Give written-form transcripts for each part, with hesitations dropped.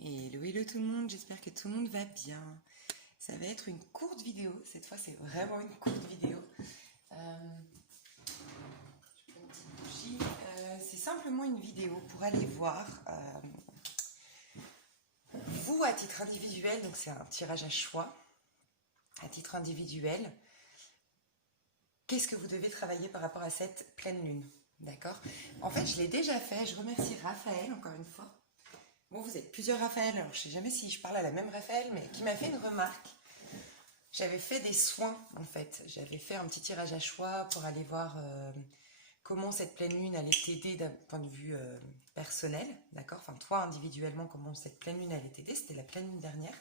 Hello, hello tout le monde, j'espère que tout le monde va bien. Ça va être une courte vidéo, cette fois c'est vraiment une courte vidéo. Je prends une petite bougie. C'est simplement une vidéo pour aller voir, vous à titre individuel, donc c'est un tirage à choix, à titre individuel, qu'est-ce que vous devez travailler par rapport à cette pleine lune, d'accord? En fait, je l'ai déjà fait, je remercie Raphaël encore une fois. Bon, vous êtes plusieurs Raphaël, alors je sais jamais si je parle à la même Raphaël, mais qui m'a fait une remarque. J'avais fait des soins en fait, j'avais fait un petit tirage à choix pour aller voir comment cette pleine lune allait t'aider d'un point de vue personnel, d'accord? Enfin toi individuellement comment cette pleine lune allait t'aider, c'était la pleine lune dernière.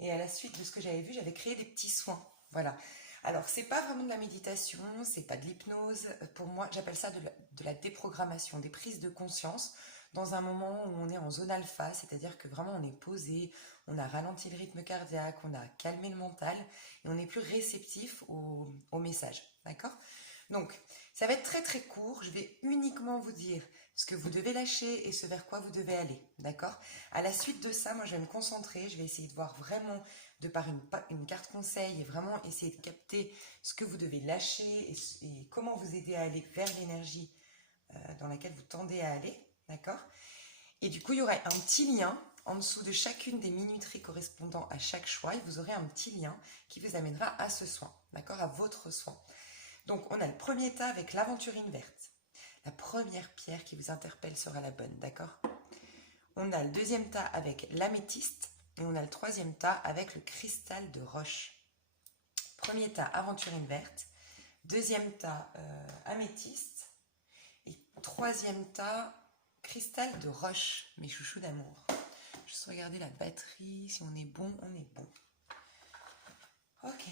Et à la suite de ce que j'avais vu, j'avais créé des petits soins, voilà. Alors c'est pas vraiment de la méditation, c'est pas de l'hypnose, pour moi j'appelle ça de la déprogrammation, des prises de conscience dans un moment où on est en zone alpha, c'est-à-dire que vraiment on est posé, on a ralenti le rythme cardiaque, on a calmé le mental et on est plus réceptif au message, d'accord? Donc, ça va être très très court, je vais uniquement vous dire ce que vous devez lâcher et ce vers quoi vous devez aller, d'accord? À la suite de ça, moi je vais me concentrer, je vais essayer de voir vraiment de par une carte conseil et vraiment essayer de capter ce que vous devez lâcher et comment vous aider à aller vers l'énergie dans laquelle vous tendez à aller, d'accord? Et du coup, il y aura un petit lien en dessous de chacune des minuteries correspondant à chaque choix et vous aurez un petit lien qui vous amènera à ce soin, d'accord? À votre soin. Donc, on a le premier tas avec l'aventurine verte. La première pierre qui vous interpelle sera la bonne, d'accord? On a le deuxième tas avec l'améthyste et on a le troisième tas avec le cristal de roche. Premier tas, aventurine verte. Deuxième tas, améthyste. Et troisième tas, cristal de roche, mes chouchous d'amour. Juste regarder la batterie, si on est bon, on est bon. Ok,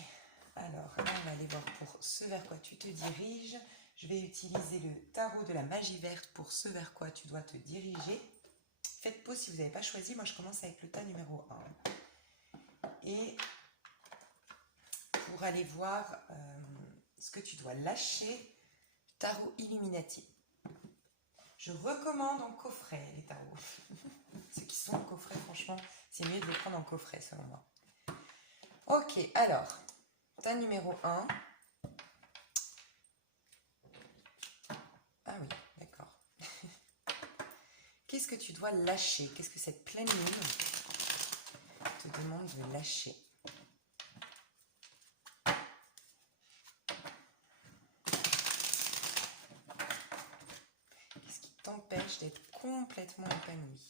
alors là on va aller voir pour ce vers quoi tu te diriges. Je vais utiliser le tarot de la magie verte pour ce vers quoi tu dois te diriger. Faites pause si vous n'avez pas choisi, moi je commence avec le tas numéro 1. Et pour aller voir ce que tu dois lâcher, tarot Illuminati. Je recommande en coffret les tarots. Ceux qui sont en coffret, franchement, c'est mieux de les prendre en coffret selon moi. Ok, alors, tas numéro 1. Ah oui, d'accord. Qu'est-ce que tu dois lâcher? Qu'est-ce que cette pleine lune te demande de lâcher? Qu'est-ce qui t'empêche d'être complètement épanoui?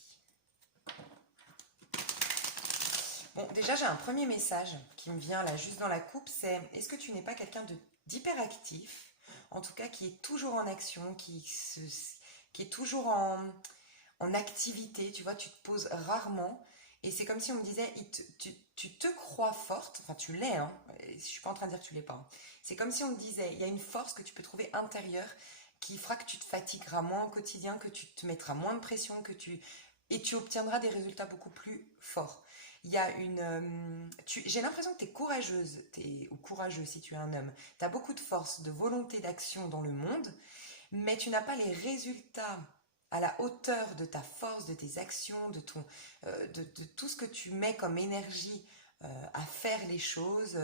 Bon, déjà, j'ai un premier message qui me vient là, juste dans la coupe, c'est est-ce que tu n'es pas quelqu'un d'hyperactif, en tout cas qui est toujours en action, qui est toujours en activité, tu vois, tu te poses rarement, et c'est comme si on me disait, tu te crois forte, enfin tu l'es, hein, je suis pas en train de dire que tu l'es pas, hein. C'est comme si on me disait, il y a une force que tu peux trouver intérieure, qui fera que tu te fatigueras moins au quotidien, que tu te mettras moins de pression, et tu obtiendras des résultats beaucoup plus forts. Il y a j'ai l'impression que tu es courageuse, ou courageux si tu es un homme. Tu as beaucoup de force, de volonté d'action dans le monde, mais tu n'as pas les résultats à la hauteur de ta force, de tes actions, de tout ce que tu mets comme énergie à faire les choses.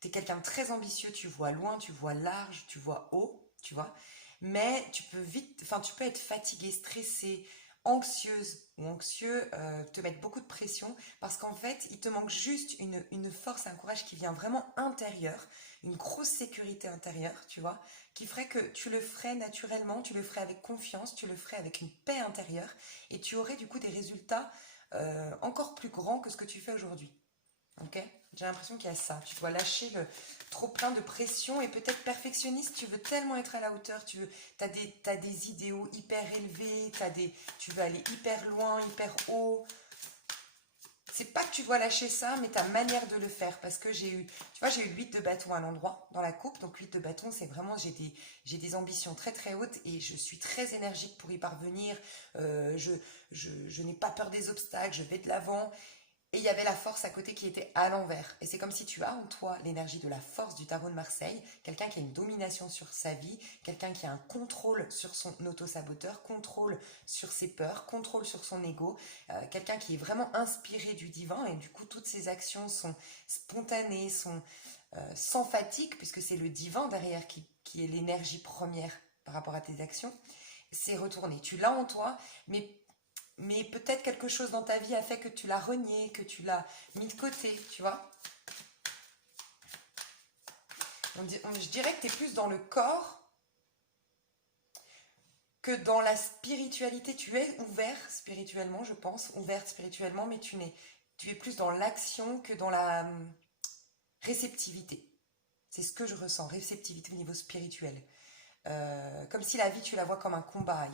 Tu es quelqu'un de très ambitieux, tu vois loin, tu vois large, tu vois haut, tu vois. Mais tu peux vite, enfin tu peux être fatigué, stressé, anxieuse ou anxieux, te mettre beaucoup de pression parce qu'en fait il te manque juste une force, un courage qui vient vraiment intérieur, une grosse sécurité intérieure, tu vois, qui ferait que tu le ferais naturellement, tu le ferais avec confiance, tu le ferais avec une paix intérieure et tu aurais du coup des résultats encore plus grands que ce que tu fais aujourd'hui. Ok? J'ai l'impression qu'il y a ça. Tu dois lâcher le trop plein de pression et peut-être perfectionniste. Tu veux tellement être à la hauteur. T'as des idéaux hyper élevés. Tu veux aller hyper loin, hyper haut. C'est pas que tu dois lâcher ça, mais ta manière de le faire. Parce que j'ai eu 8 de bâton à l'endroit dans la coupe. Donc 8 de bâton, c'est vraiment, j'ai des ambitions très très hautes et je suis très énergique pour y parvenir. Je n'ai pas peur des obstacles, je vais de l'avant. Et il y avait la force à côté qui était à l'envers. Et c'est comme si tu as en toi l'énergie de la force du tarot de Marseille, quelqu'un qui a une domination sur sa vie, quelqu'un qui a un contrôle sur son auto-saboteur, contrôle sur ses peurs, contrôle sur son ego, quelqu'un qui est vraiment inspiré du divin et du coup toutes ses actions sont spontanées, sont sans fatigue, puisque c'est le divin derrière qui est l'énergie première par rapport à tes actions. C'est retourné. Tu l'as en toi, mais peut-être quelque chose dans ta vie a fait que tu l'as renié, que tu l'as mis de côté, tu vois. Je dirais que tu es plus dans le corps que dans la spiritualité. Tu es ouvert spirituellement, je pense, ouverte spirituellement, mais tu es plus dans l'action que dans la réceptivité. C'est ce que je ressens, réceptivité au niveau spirituel. Comme si la vie tu la vois comme un combat,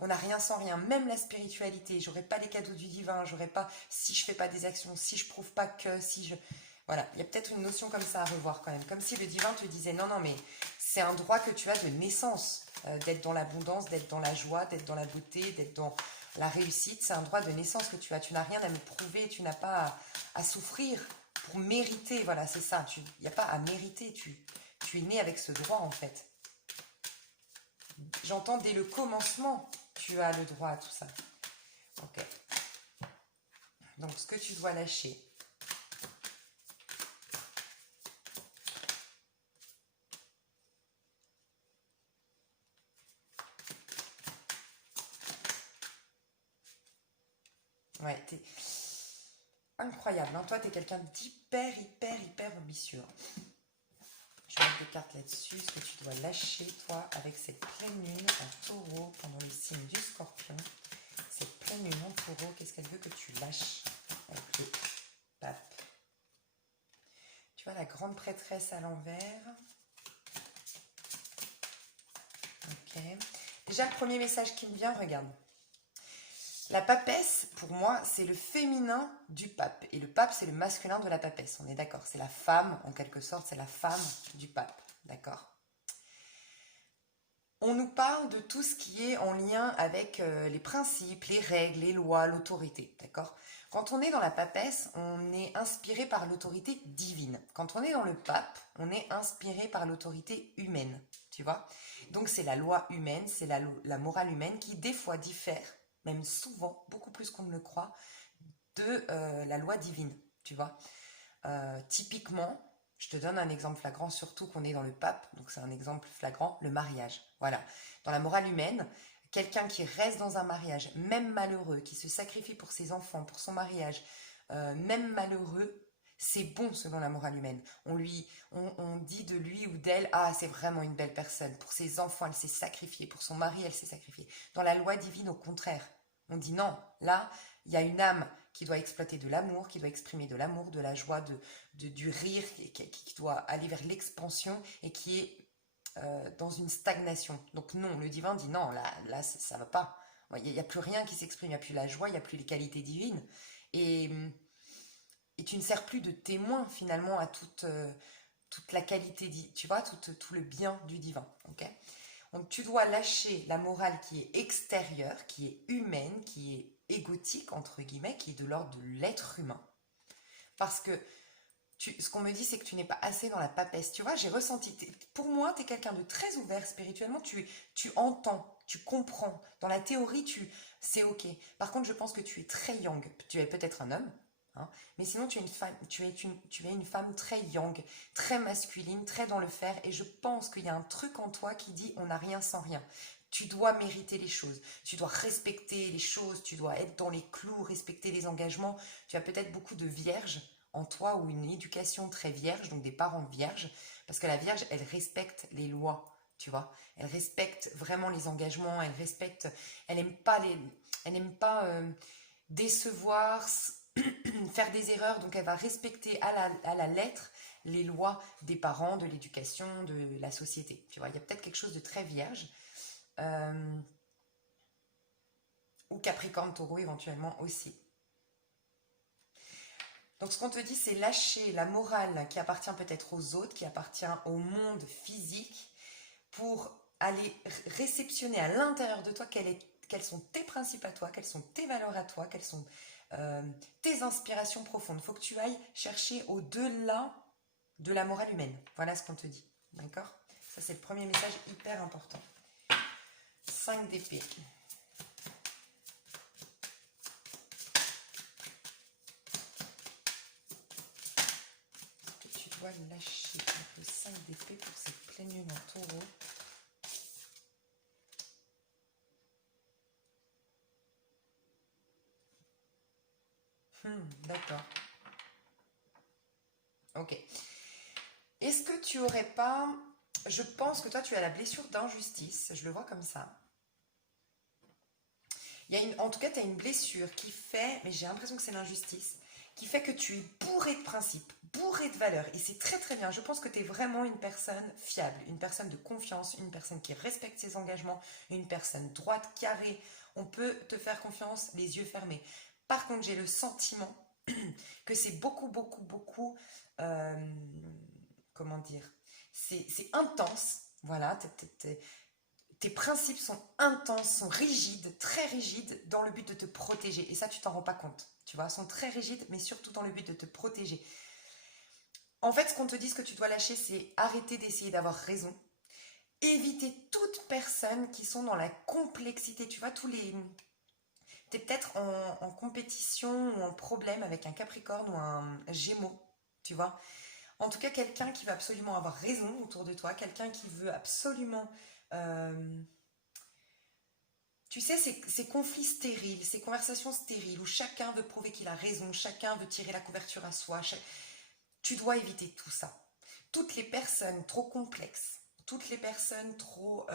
on n'a rien sans rien, même la spiritualité, j'aurais pas les cadeaux du divin, j'aurais pas, si je fais pas des actions, si je prouve pas que, si je... Voilà, il y a peut-être une notion comme ça à revoir quand même, comme si le divin te disait non, non, mais c'est un droit que tu as de naissance, d'être dans l'abondance, d'être dans la joie, d'être dans la beauté, d'être dans la réussite, c'est un droit de naissance que tu as, tu n'as rien à me prouver, tu n'as pas à souffrir pour mériter, voilà, c'est ça, il n'y a pas à mériter, tu es né avec ce droit en fait. J'entends dès le commencement, tu as le droit à tout ça. Ok. Donc, ce que tu dois lâcher. Ouais, t'es incroyable. Hein. Toi, t'es quelqu'un d'hyper, hyper, hyper ambitieux. Je vais mettre des cartes là-dessus. Ce que tu dois lâcher, toi, avec cette pleine lune en taureau pendant le signe du scorpion. Cette pleine lune en taureau, qu'est-ce qu'elle veut que tu lâches avec le pape? Tu vois la grande prêtresse à l'envers. Ok. Déjà, le premier message qui me vient, regarde. La papesse, pour moi, c'est le féminin du pape. Et le pape, c'est le masculin de la papesse. On est d'accord. C'est la femme, en quelque sorte, c'est la femme du pape. D'accord. On nous parle de tout ce qui est en lien avec les principes, les règles, les lois, l'autorité. D'accord. Quand on est dans la papesse, on est inspiré par l'autorité divine. Quand on est dans le pape, on est inspiré par l'autorité humaine. Tu vois. Donc c'est la loi humaine, c'est la morale humaine qui des fois diffère, même souvent, beaucoup plus qu'on ne le croit, de la loi divine, tu vois. Typiquement, je te donne un exemple flagrant, surtout qu'on est dans le pape, donc c'est un exemple flagrant, le mariage. Voilà. Dans la morale humaine, quelqu'un qui reste dans un mariage, même malheureux, qui se sacrifie pour ses enfants, pour son mariage, même malheureux, c'est bon selon la morale humaine. On dit de lui ou d'elle, ah c'est vraiment une belle personne. Pour ses enfants, elle s'est sacrifiée. Pour son mari, elle s'est sacrifiée. Dans la loi divine, au contraire, on dit non. Là, il y a une âme qui doit exploiter de l'amour, qui doit exprimer de l'amour, de la joie, du rire, qui doit aller vers l'expansion et qui est dans une stagnation. Donc non, le divin dit non, là ça va pas. Il n'y a plus rien qui s'exprime, il n'y a plus la joie, il n'y a plus les qualités divines. Et tu ne sers plus de témoin finalement à toute la qualité, tu vois, tout le bien du divin. Okay. Donc tu dois lâcher la morale qui est extérieure, qui est humaine, qui est égotique, entre guillemets, qui est de l'ordre de l'être humain. Parce que ce qu'on me dit, c'est que tu n'es pas assez dans la papesse. Tu vois, j'ai ressenti, pour moi, tu es quelqu'un de très ouvert spirituellement, tu entends, tu comprends. Dans la théorie, c'est ok. Par contre, je pense que tu es très yang. Tu es peut-être un homme, hein, mais sinon tu es une femme, tu es une femme très yang, très masculine, très dans le faire. Et je pense qu'il y a un truc en toi qui dit on n'a rien sans rien. Tu dois mériter les choses, tu dois respecter les choses, tu dois être dans les clous, respecter les engagements. Tu as peut-être beaucoup de vierges en toi ou une éducation très vierge, donc des parents vierges, parce que la vierge, elle respecte les lois, tu vois. Elle respecte vraiment les engagements, elle aime pas décevoir, faire des erreurs, donc elle va respecter à la lettre les lois des parents, de l'éducation, de la société. Tu vois, il y a peut-être quelque chose de très vierge. Ou Capricorne Taureau éventuellement aussi. Donc ce qu'on te dit, c'est lâcher la morale qui appartient peut-être aux autres, qui appartient au monde physique, pour aller réceptionner à l'intérieur de toi quelle quels sont tes principes à toi, quelles sont tes valeurs à toi, quelles sont tes inspirations profondes. Il faut que tu ailles chercher au-delà de la morale humaine. Voilà ce qu'on te dit. D'accord? Ça, c'est le premier message hyper important. 5 d'épée. Que tu dois lâcher avec le 5 d'épée pour cette pleine lune en taureau. D'accord. Ok. Est-ce que tu aurais pas... Je pense que toi, tu as la blessure d'injustice. Je le vois comme ça. En tout cas, tu as une blessure qui fait, mais j'ai l'impression que c'est l'injustice, qui fait que tu es bourré de principes, bourré de valeurs. Et c'est très très bien. Je pense que tu es vraiment une personne fiable, une personne de confiance, une personne qui respecte ses engagements, une personne droite, carrée. On peut te faire confiance les yeux fermés. Par contre, j'ai le sentiment que c'est beaucoup, euh, comment dire, c'est intense. Voilà, tes principes sont intenses, sont rigides, très rigides, dans le but de te protéger. Et ça, tu t'en rends pas compte. Tu vois, sont très rigides, mais surtout dans le but de te protéger. En fait, ce qu'on te dit, ce que tu dois lâcher, c'est arrêter d'essayer d'avoir raison. Éviter toute personne qui sont dans la complexité. Tu vois, t'es peut-être en compétition ou en problème avec un Capricorne ou un Gémeaux, tu vois. En tout cas, quelqu'un qui va absolument avoir raison autour de toi, quelqu'un qui veut absolument... tu sais, ces conflits stériles, ces conversations stériles où chacun veut prouver qu'il a raison, chacun veut tirer la couverture à soi, tu dois éviter tout ça. Toutes les personnes trop complexes, toutes les personnes trop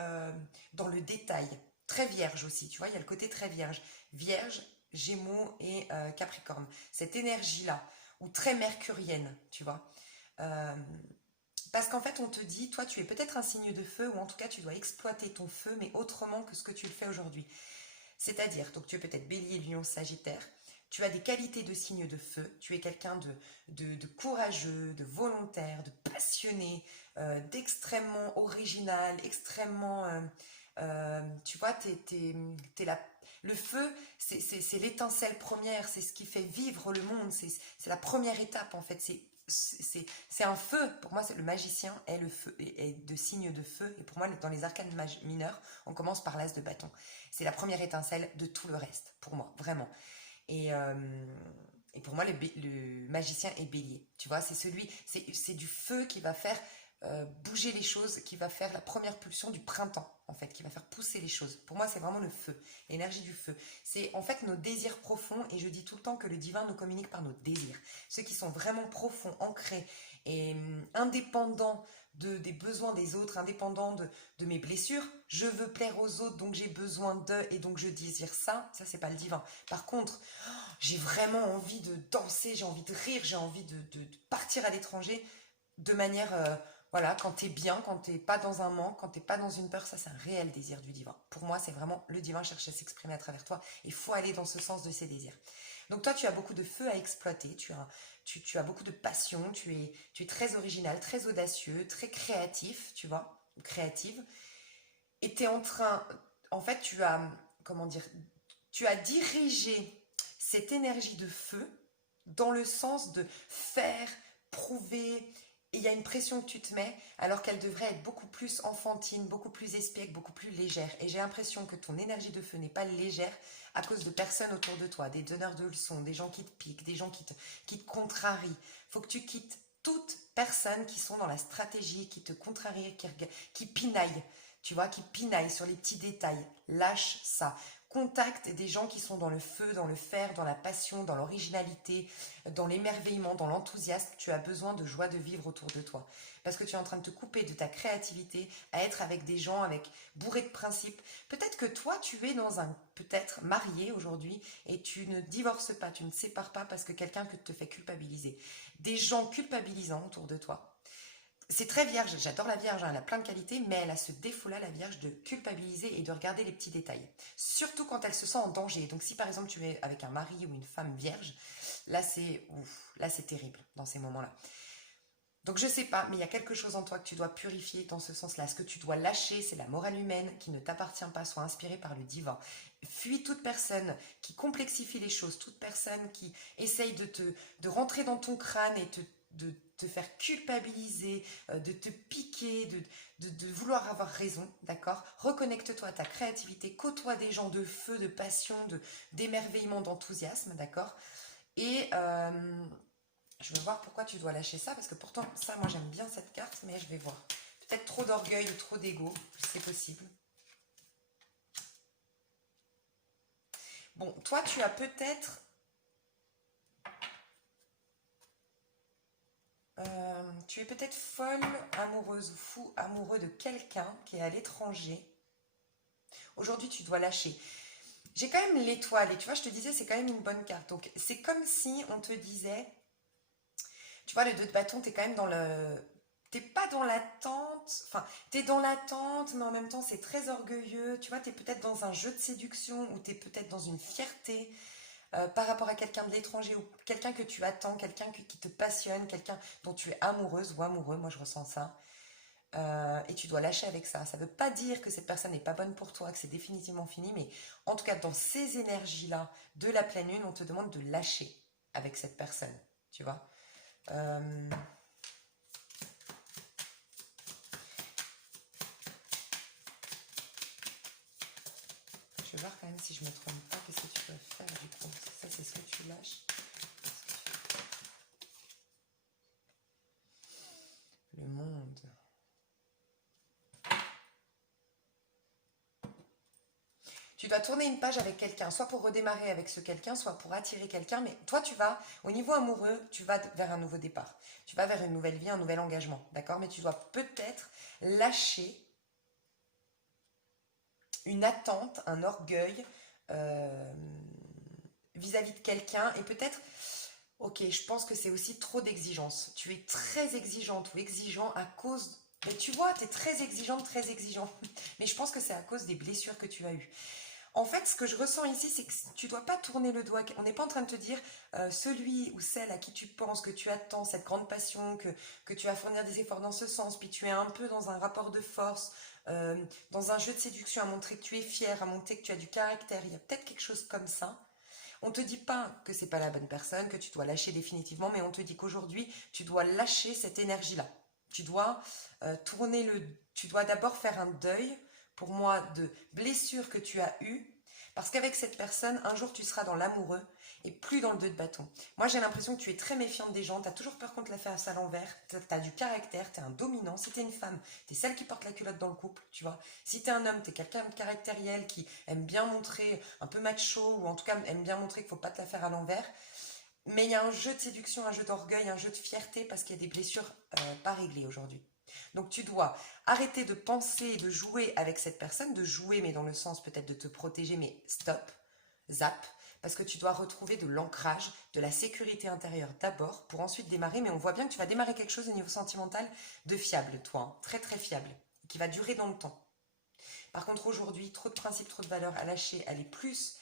dans le détail, très vierge aussi, tu vois, il y a le côté très vierge. Vierge, Gémeaux et Capricorne. Cette énergie-là, ou très mercurienne, tu vois. Euh, Parce qu'en fait, on te dit, toi, tu es peut-être un signe de feu, ou en tout cas, tu dois exploiter ton feu, mais autrement que ce que tu le fais aujourd'hui. C'est-à-dire, donc tu es peut-être Bélier, Lion, Sagittaire, tu as des qualités de signe de feu, tu es quelqu'un de courageux, de volontaire, de passionné, d'extrêmement original, extrêmement... tu vois, le feu, c'est l'étincelle première, c'est ce qui fait vivre le monde, c'est la première étape en fait, c'est un feu. Pour moi, le magicien est le feu, est de signe de feu. Et pour moi, dans les arcanes mineurs, on commence par l'as de bâton. C'est la première étincelle de tout le reste, pour moi, vraiment. Et, euh, et pour moi, le magicien est bélier. Tu vois, c'est du feu qui va faire bouger les choses, qui va faire la première pulsion du printemps, en fait, qui va faire pousser les choses. Pour moi, c'est vraiment le feu, l'énergie du feu. C'est en fait nos désirs profonds, et je dis tout le temps que le divin nous communique par nos désirs. Ceux qui sont vraiment profonds, ancrés et indépendants des besoins des autres, indépendants de mes blessures. Je veux plaire aux autres, donc j'ai besoin d'eux, et donc je désire ça. Ça, c'est pas le divin. Par contre, j'ai vraiment envie de danser, j'ai envie de rire, j'ai envie de partir à l'étranger de manière, voilà, quand t'es bien, quand t'es pas dans un manque, quand t'es pas dans une peur, ça c'est un réel désir du divin. Pour moi, c'est vraiment le divin cherche à s'exprimer à travers toi. Il faut aller dans ce sens de ses désirs. Donc toi, tu as beaucoup de feu à exploiter, tu as beaucoup de passion, tu es très original, très audacieux, très créatif, tu vois, créative. Et tu es en fait, comment dire, tu as dirigé cette énergie de feu dans le sens de faire, prouver, et il y a une pression que tu te mets alors qu'elle devrait être beaucoup plus enfantine, beaucoup plus espiègle, beaucoup plus légère. Et j'ai l'impression que ton énergie de feu n'est pas légère à cause de personnes autour de toi, des donneurs de leçons, des gens qui te piquent, des gens qui te contrarient. Il faut que tu quittes toutes personnes qui sont dans la stratégie, qui te contrarient, qui pinaillent. Tu vois, qui pinaillent sur les petits détails. Lâche ça. Contacte des gens qui sont dans le feu, dans le fer, dans la passion, dans l'originalité, dans l'émerveillement, dans l'enthousiasme. Tu as besoin de joie de vivre autour de toi. Parce que tu es en train de te couper de ta créativité à être avec des gens bourrés de principes. Peut-être que toi, tu es peut-être marié aujourd'hui et tu ne divorces pas, tu ne sépares pas parce que quelqu'un te fait culpabiliser. Des gens culpabilisants autour de toi. C'est très vierge, j'adore la vierge, hein, elle a plein de qualités, mais elle a ce défaut-là, la vierge, de culpabiliser et de regarder les petits détails. Surtout quand elle se sent en danger. Donc si par exemple tu es avec un mari ou une femme vierge, là c'est terrible dans ces moments-là. Donc je sais pas, mais il y a quelque chose en toi que tu dois purifier dans ce sens-là. Ce que tu dois lâcher, c'est la morale humaine qui ne t'appartient pas, soit inspirée par le divin. Fuis toute personne qui complexifie les choses, toute personne qui essaye de rentrer dans ton crâne et de te faire culpabiliser, de te piquer, de vouloir avoir raison, d'accord? Reconnecte-toi à ta créativité, côtoie des gens de feu, de passion, d'émerveillement, d'enthousiasme, d'accord? Et je veux voir pourquoi tu dois lâcher ça, parce que pourtant, ça, moi j'aime bien cette carte, mais je vais voir. Peut-être trop d'orgueil ou trop d'ego, c'est possible. Bon, toi, tu as peut-être... tu es peut-être folle, amoureuse ou fou, amoureux de quelqu'un qui est à l'étranger. Aujourd'hui, tu dois lâcher. J'ai quand même l'étoile, et tu vois, je te disais, c'est quand même une bonne carte. Donc, c'est comme si on te disait, tu vois, le 2 de bâton, t'es quand même dans le... T'es pas dans l'attente, enfin, t'es dans l'attente, mais en même temps, c'est très orgueilleux. Tu vois, t'es peut-être dans un jeu de séduction ou t'es peut-être dans une fierté par rapport à quelqu'un de l'étranger ou quelqu'un que tu attends, quelqu'un qui te passionne, quelqu'un dont tu es amoureuse ou amoureux. Moi, je ressens ça. Et tu dois lâcher avec ça. Ça veut pas dire que cette personne n'est pas bonne pour toi, que c'est définitivement fini, mais en tout cas, dans ces énergies-là de la pleine lune, on te demande de lâcher avec cette personne. Tu vois. Euh, Je vais voir quand même si je me trompe pas. Qu'est-ce que tu peux faire du coup? Ça, c'est ce que tu lâches. Le monde. Tu dois tourner une page avec quelqu'un, soit pour redémarrer avec ce quelqu'un, soit pour attirer quelqu'un. Mais toi, tu vas, au niveau amoureux, tu vas vers un nouveau départ. Tu vas vers une nouvelle vie, un nouvel engagement. D'accord? Mais tu dois peut-être lâcher une attente, un orgueil euh, vis-à-vis de quelqu'un. Et peut-être, ok, je pense que c'est aussi trop d'exigence. Tu es très exigeante ou exigeant à cause... Mais tu vois, tu es très exigeante, très exigeant. Mais je pense que c'est à cause des blessures que tu as eues. En fait, ce que je ressens ici, c'est que tu ne dois pas tourner le doigt. On n'est pas en train de te dire celui ou celle à qui tu penses, que tu attends, cette grande passion, que tu vas fournir des efforts dans ce sens, puis tu es un peu dans un rapport de force, dans un jeu de séduction, à montrer que tu es fier, à montrer que tu as du caractère. Il y a peut-être quelque chose comme ça. On ne te dit pas que c'est pas la bonne personne, que tu dois lâcher définitivement, mais on te dit qu'aujourd'hui, tu dois lâcher cette énergie-là. Tu dois tu dois d'abord faire un deuil, pour moi, de blessures que tu as eues, parce qu'avec cette personne, un jour, tu seras dans l'amoureux et plus dans le 2 de bâton. Moi, j'ai l'impression que tu es très méfiante des gens, tu as toujours peur qu'on te la fasse à l'envers, tu as du caractère, tu es un dominant. Si tu es une femme, tu es celle qui porte la culotte dans le couple, tu vois. Si tu es un homme, tu es quelqu'un de caractériel qui aime bien montrer un peu macho, ou en tout cas aime bien montrer qu'il ne faut pas te la faire à l'envers. Mais il y a un jeu de séduction, un jeu d'orgueil, un jeu de fierté parce qu'il y a des blessures pas réglées aujourd'hui. Donc tu dois arrêter de penser et de jouer avec cette personne, de jouer mais dans le sens peut-être de te protéger, mais stop, zap, parce que tu dois retrouver de l'ancrage, de la sécurité intérieure d'abord pour ensuite démarrer, mais on voit bien que tu vas démarrer quelque chose au niveau sentimental de fiable, toi, hein, très très fiable, qui va durer dans le temps. Par contre aujourd'hui, trop de principes, trop de valeurs à lâcher, aller plus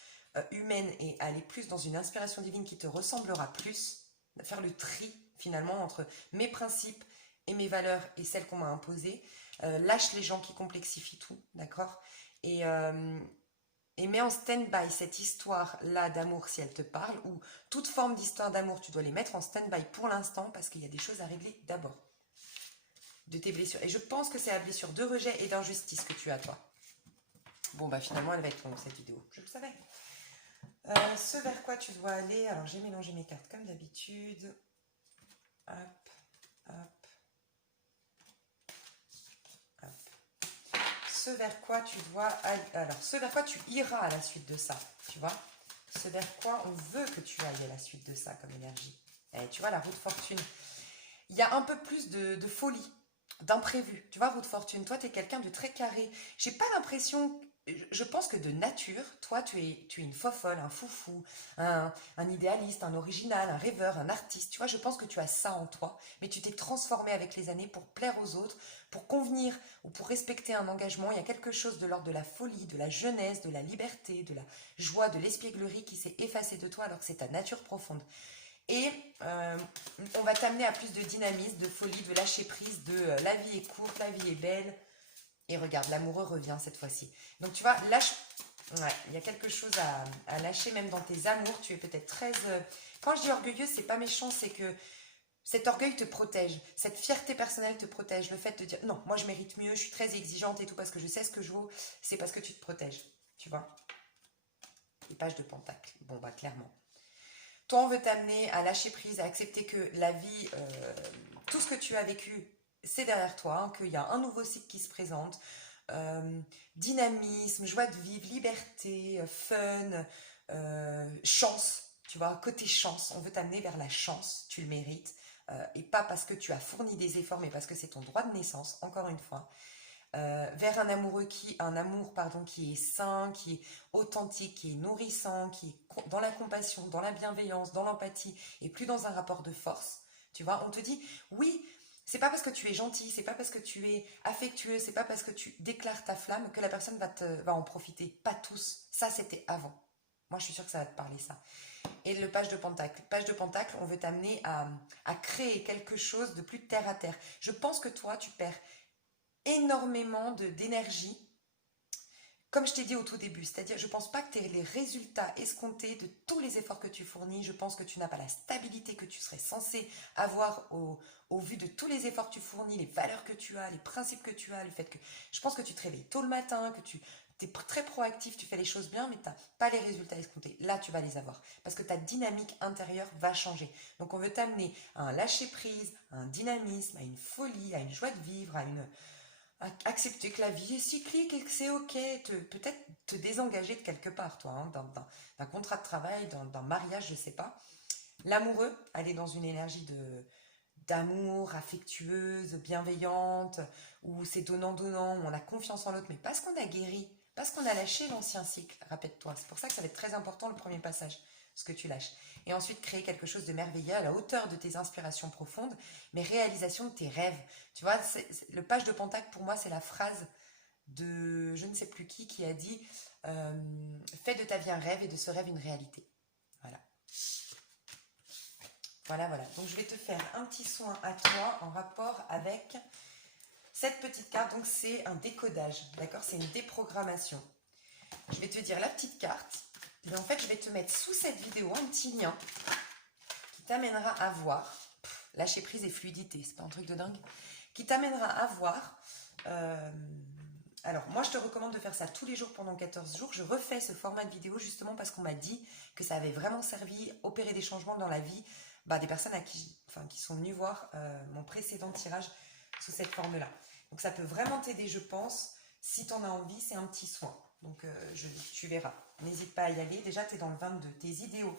humaine et aller plus dans une inspiration divine qui te ressemblera plus, faire le tri finalement entre mes principes et mes valeurs et celles qu'on m'a imposées. Lâche les gens qui complexifient tout, d'accord, et mets en stand-by cette histoire-là d'amour si elle te parle, ou toute forme d'histoire d'amour, tu dois les mettre en stand-by pour l'instant parce qu'il y a des choses à régler d'abord de tes blessures. Et je pense que c'est la blessure de rejet et d'injustice que tu as, toi. Bon, bah finalement, elle va être longue cette vidéo. Je le savais. Ce vers quoi tu dois aller. Alors, j'ai mélangé mes cartes comme d'habitude. Hop, hop, hop. Ce vers quoi tu dois aller. Alors, ce vers quoi tu iras à la suite de ça. Tu vois, ce vers quoi on veut que tu ailles à la suite de ça comme énergie. Et tu vois, la roue de fortune. Il y a un peu plus de folie, d'imprévu. Tu vois, roue de fortune, toi, tu es quelqu'un de très carré. J'ai pas l'impression... Je pense que de nature, toi, tu es une fofolle, un foufou, un idéaliste, un original, un rêveur, un artiste. Tu vois, je pense que tu as ça en toi, mais tu t'es transformé avec les années pour plaire aux autres, pour convenir ou pour respecter un engagement. Il y a quelque chose de l'ordre de la folie, de la jeunesse, de la liberté, de la joie, de l'espièglerie qui s'est effacé de toi alors que c'est ta nature profonde. Et on va t'amener à plus de dynamisme, de folie, de lâcher prise, de la vie est courte, la vie est belle. Et regarde, l'amoureux revient cette fois-ci. Donc tu vois, lâche. Ouais, il y a quelque chose à lâcher même dans tes amours. Tu es peut-être très... Quand je dis orgueilleuse, c'est pas méchant, c'est que cet orgueil te protège. Cette fierté personnelle te protège. Le fait de dire, non, moi je mérite mieux, je suis très exigeante et tout parce que je sais ce que je vaux, c'est parce que tu te protèges. Tu vois? Les pages de pentacle. Bon, bah clairement. Toi, on veut t'amener à lâcher prise, à accepter que la vie, tout ce que tu as vécu, c'est derrière toi, hein, qu'il y a un nouveau cycle qui se présente. Dynamisme, joie de vivre, liberté, fun, chance, tu vois, côté chance, on veut t'amener vers la chance, tu le mérites, et pas parce que tu as fourni des efforts, mais parce que c'est ton droit de naissance, encore une fois. Vers un amour pardon, qui est sain, qui est authentique, qui est nourrissant, qui est dans la compassion, dans la bienveillance, dans l'empathie, et plus dans un rapport de force. Tu vois, on te dit, oui, c'est pas parce que tu es gentil, c'est pas parce que tu es affectueux, c'est pas parce que tu déclares ta flamme que la personne va en profiter. Pas tous. Ça, c'était avant. Moi, je suis sûre que ça va te parler, ça. Et le page de pentacle. Page de pentacle, on veut t'amener à créer quelque chose de plus terre à terre. Je pense que toi, tu perds énormément d'énergie, comme je t'ai dit au tout début, c'est-à-dire je ne pense pas que tu aies les résultats escomptés de tous les efforts que tu fournis, je pense que tu n'as pas la stabilité que tu serais censé avoir au vu de tous les efforts que tu fournis, les valeurs que tu as, les principes que tu as, le fait que je pense que tu te réveilles tôt le matin, que tu es très proactif, tu fais les choses bien, mais tu n'as pas les résultats escomptés. Là, tu vas les avoir, parce que ta dynamique intérieure va changer. Donc on veut t'amener à un lâcher-prise, à un dynamisme, à une folie, à une joie de vivre, accepter que la vie est cyclique et que c'est ok, peut-être te désengager de quelque part, toi, hein, d'un contrat de travail, d'un mariage, je sais pas. L'amoureux, aller dans une énergie d'amour, affectueuse, bienveillante, où c'est donnant-donnant, où on a confiance en l'autre, mais parce qu'on a guéri, parce qu'on a lâché l'ancien cycle, rappelle-toi. C'est pour ça que ça va être très important le premier passage, ce que tu lâches. Et ensuite créer quelque chose de merveilleux à la hauteur de tes inspirations profondes, mais réalisation de tes rêves. Tu vois, le page de Pentacle, pour moi, c'est la phrase de je ne sais plus qui a dit fais de ta vie un rêve et de ce rêve une réalité. Voilà. Voilà, voilà. Donc je vais te faire un petit soin à toi en rapport avec cette petite carte. Donc c'est un décodage, d'accord? C'est une déprogrammation. Je vais te dire la petite carte. Et en fait, je vais te mettre sous cette vidéo un petit lien qui t'amènera à voir lâcher prise et fluidité. C'est pas un truc de dingue? Qui t'amènera à voir. Alors, moi, je te recommande de faire ça tous les jours pendant 14 jours. Je refais ce format de vidéo justement parce qu'on m'a dit que ça avait vraiment servi, opérer des changements dans la vie des personnes qui sont venues voir mon précédent tirage sous cette forme-là. Donc, ça peut vraiment t'aider, je pense. Si tu en as envie, c'est un petit soin. Donc, tu verras. N'hésite pas à y aller. Déjà, tu es dans le 22. Tes idéaux,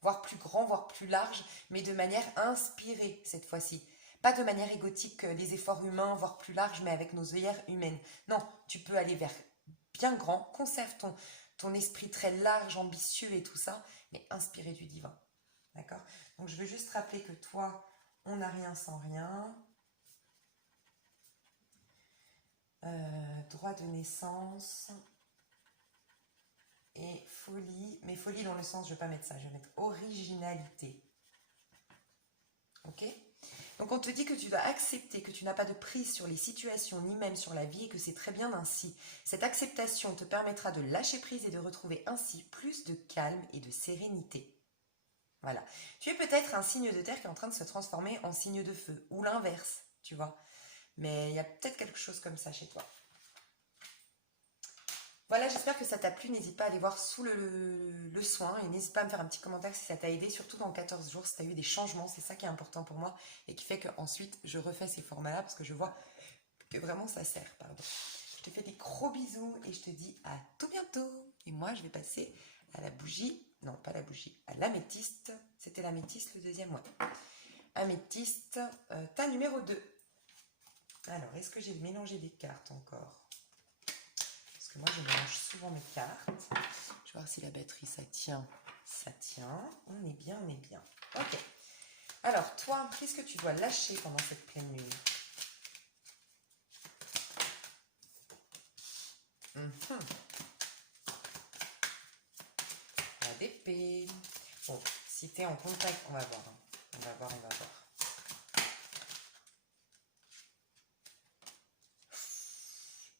voire plus grand, voire plus large, mais de manière inspirée cette fois-ci. Pas de manière égotique, les efforts humains, voire plus larges, mais avec nos œillères humaines. Non, tu peux aller vers bien grand, conserve ton esprit très large, ambitieux et tout ça, mais inspiré du divin. D'accord? Donc je veux juste rappeler que toi, on n'a rien sans rien. Droit de naissance et folie, mais folie dans le sens, je ne vais pas mettre ça, je vais mettre originalité. Ok? Donc on te dit que tu dois accepter que tu n'as pas de prise sur les situations ni même sur la vie et que c'est très bien ainsi. Cette acceptation te permettra de lâcher prise et de retrouver ainsi plus de calme et de sérénité. Voilà. Tu es peut-être un signe de terre qui est en train de se transformer en signe de feu ou l'inverse, tu vois. Mais il y a peut-être quelque chose comme ça chez toi. Voilà, j'espère que ça t'a plu. N'hésite pas à aller voir sous le soin et n'hésite pas à me faire un petit commentaire si ça t'a aidé, surtout dans 14 jours, si tu as eu des changements. C'est ça qui est important pour moi et qui fait qu'ensuite je refais ces formats-là parce que je vois que vraiment ça sert. Pardon. Je te fais des gros bisous et je te dis à tout bientôt. Et moi, je vais passer à la bougie. Non, pas la bougie, à l'améthyste. C'était l'améthyste le deuxième, ouais. Améthyste, ta numéro 2. Alors, est-ce que j'ai mélangé des cartes encore? Moi, je mélange souvent mes cartes. Je vais voir si la batterie, ça tient. Ça tient. On est bien, on est bien. Ok. Alors, toi, qu'est-ce que tu dois lâcher pendant cette pleine lune? La d'épée. Bon, Si tu es en contact, on va voir. Hein. On va voir, on va voir.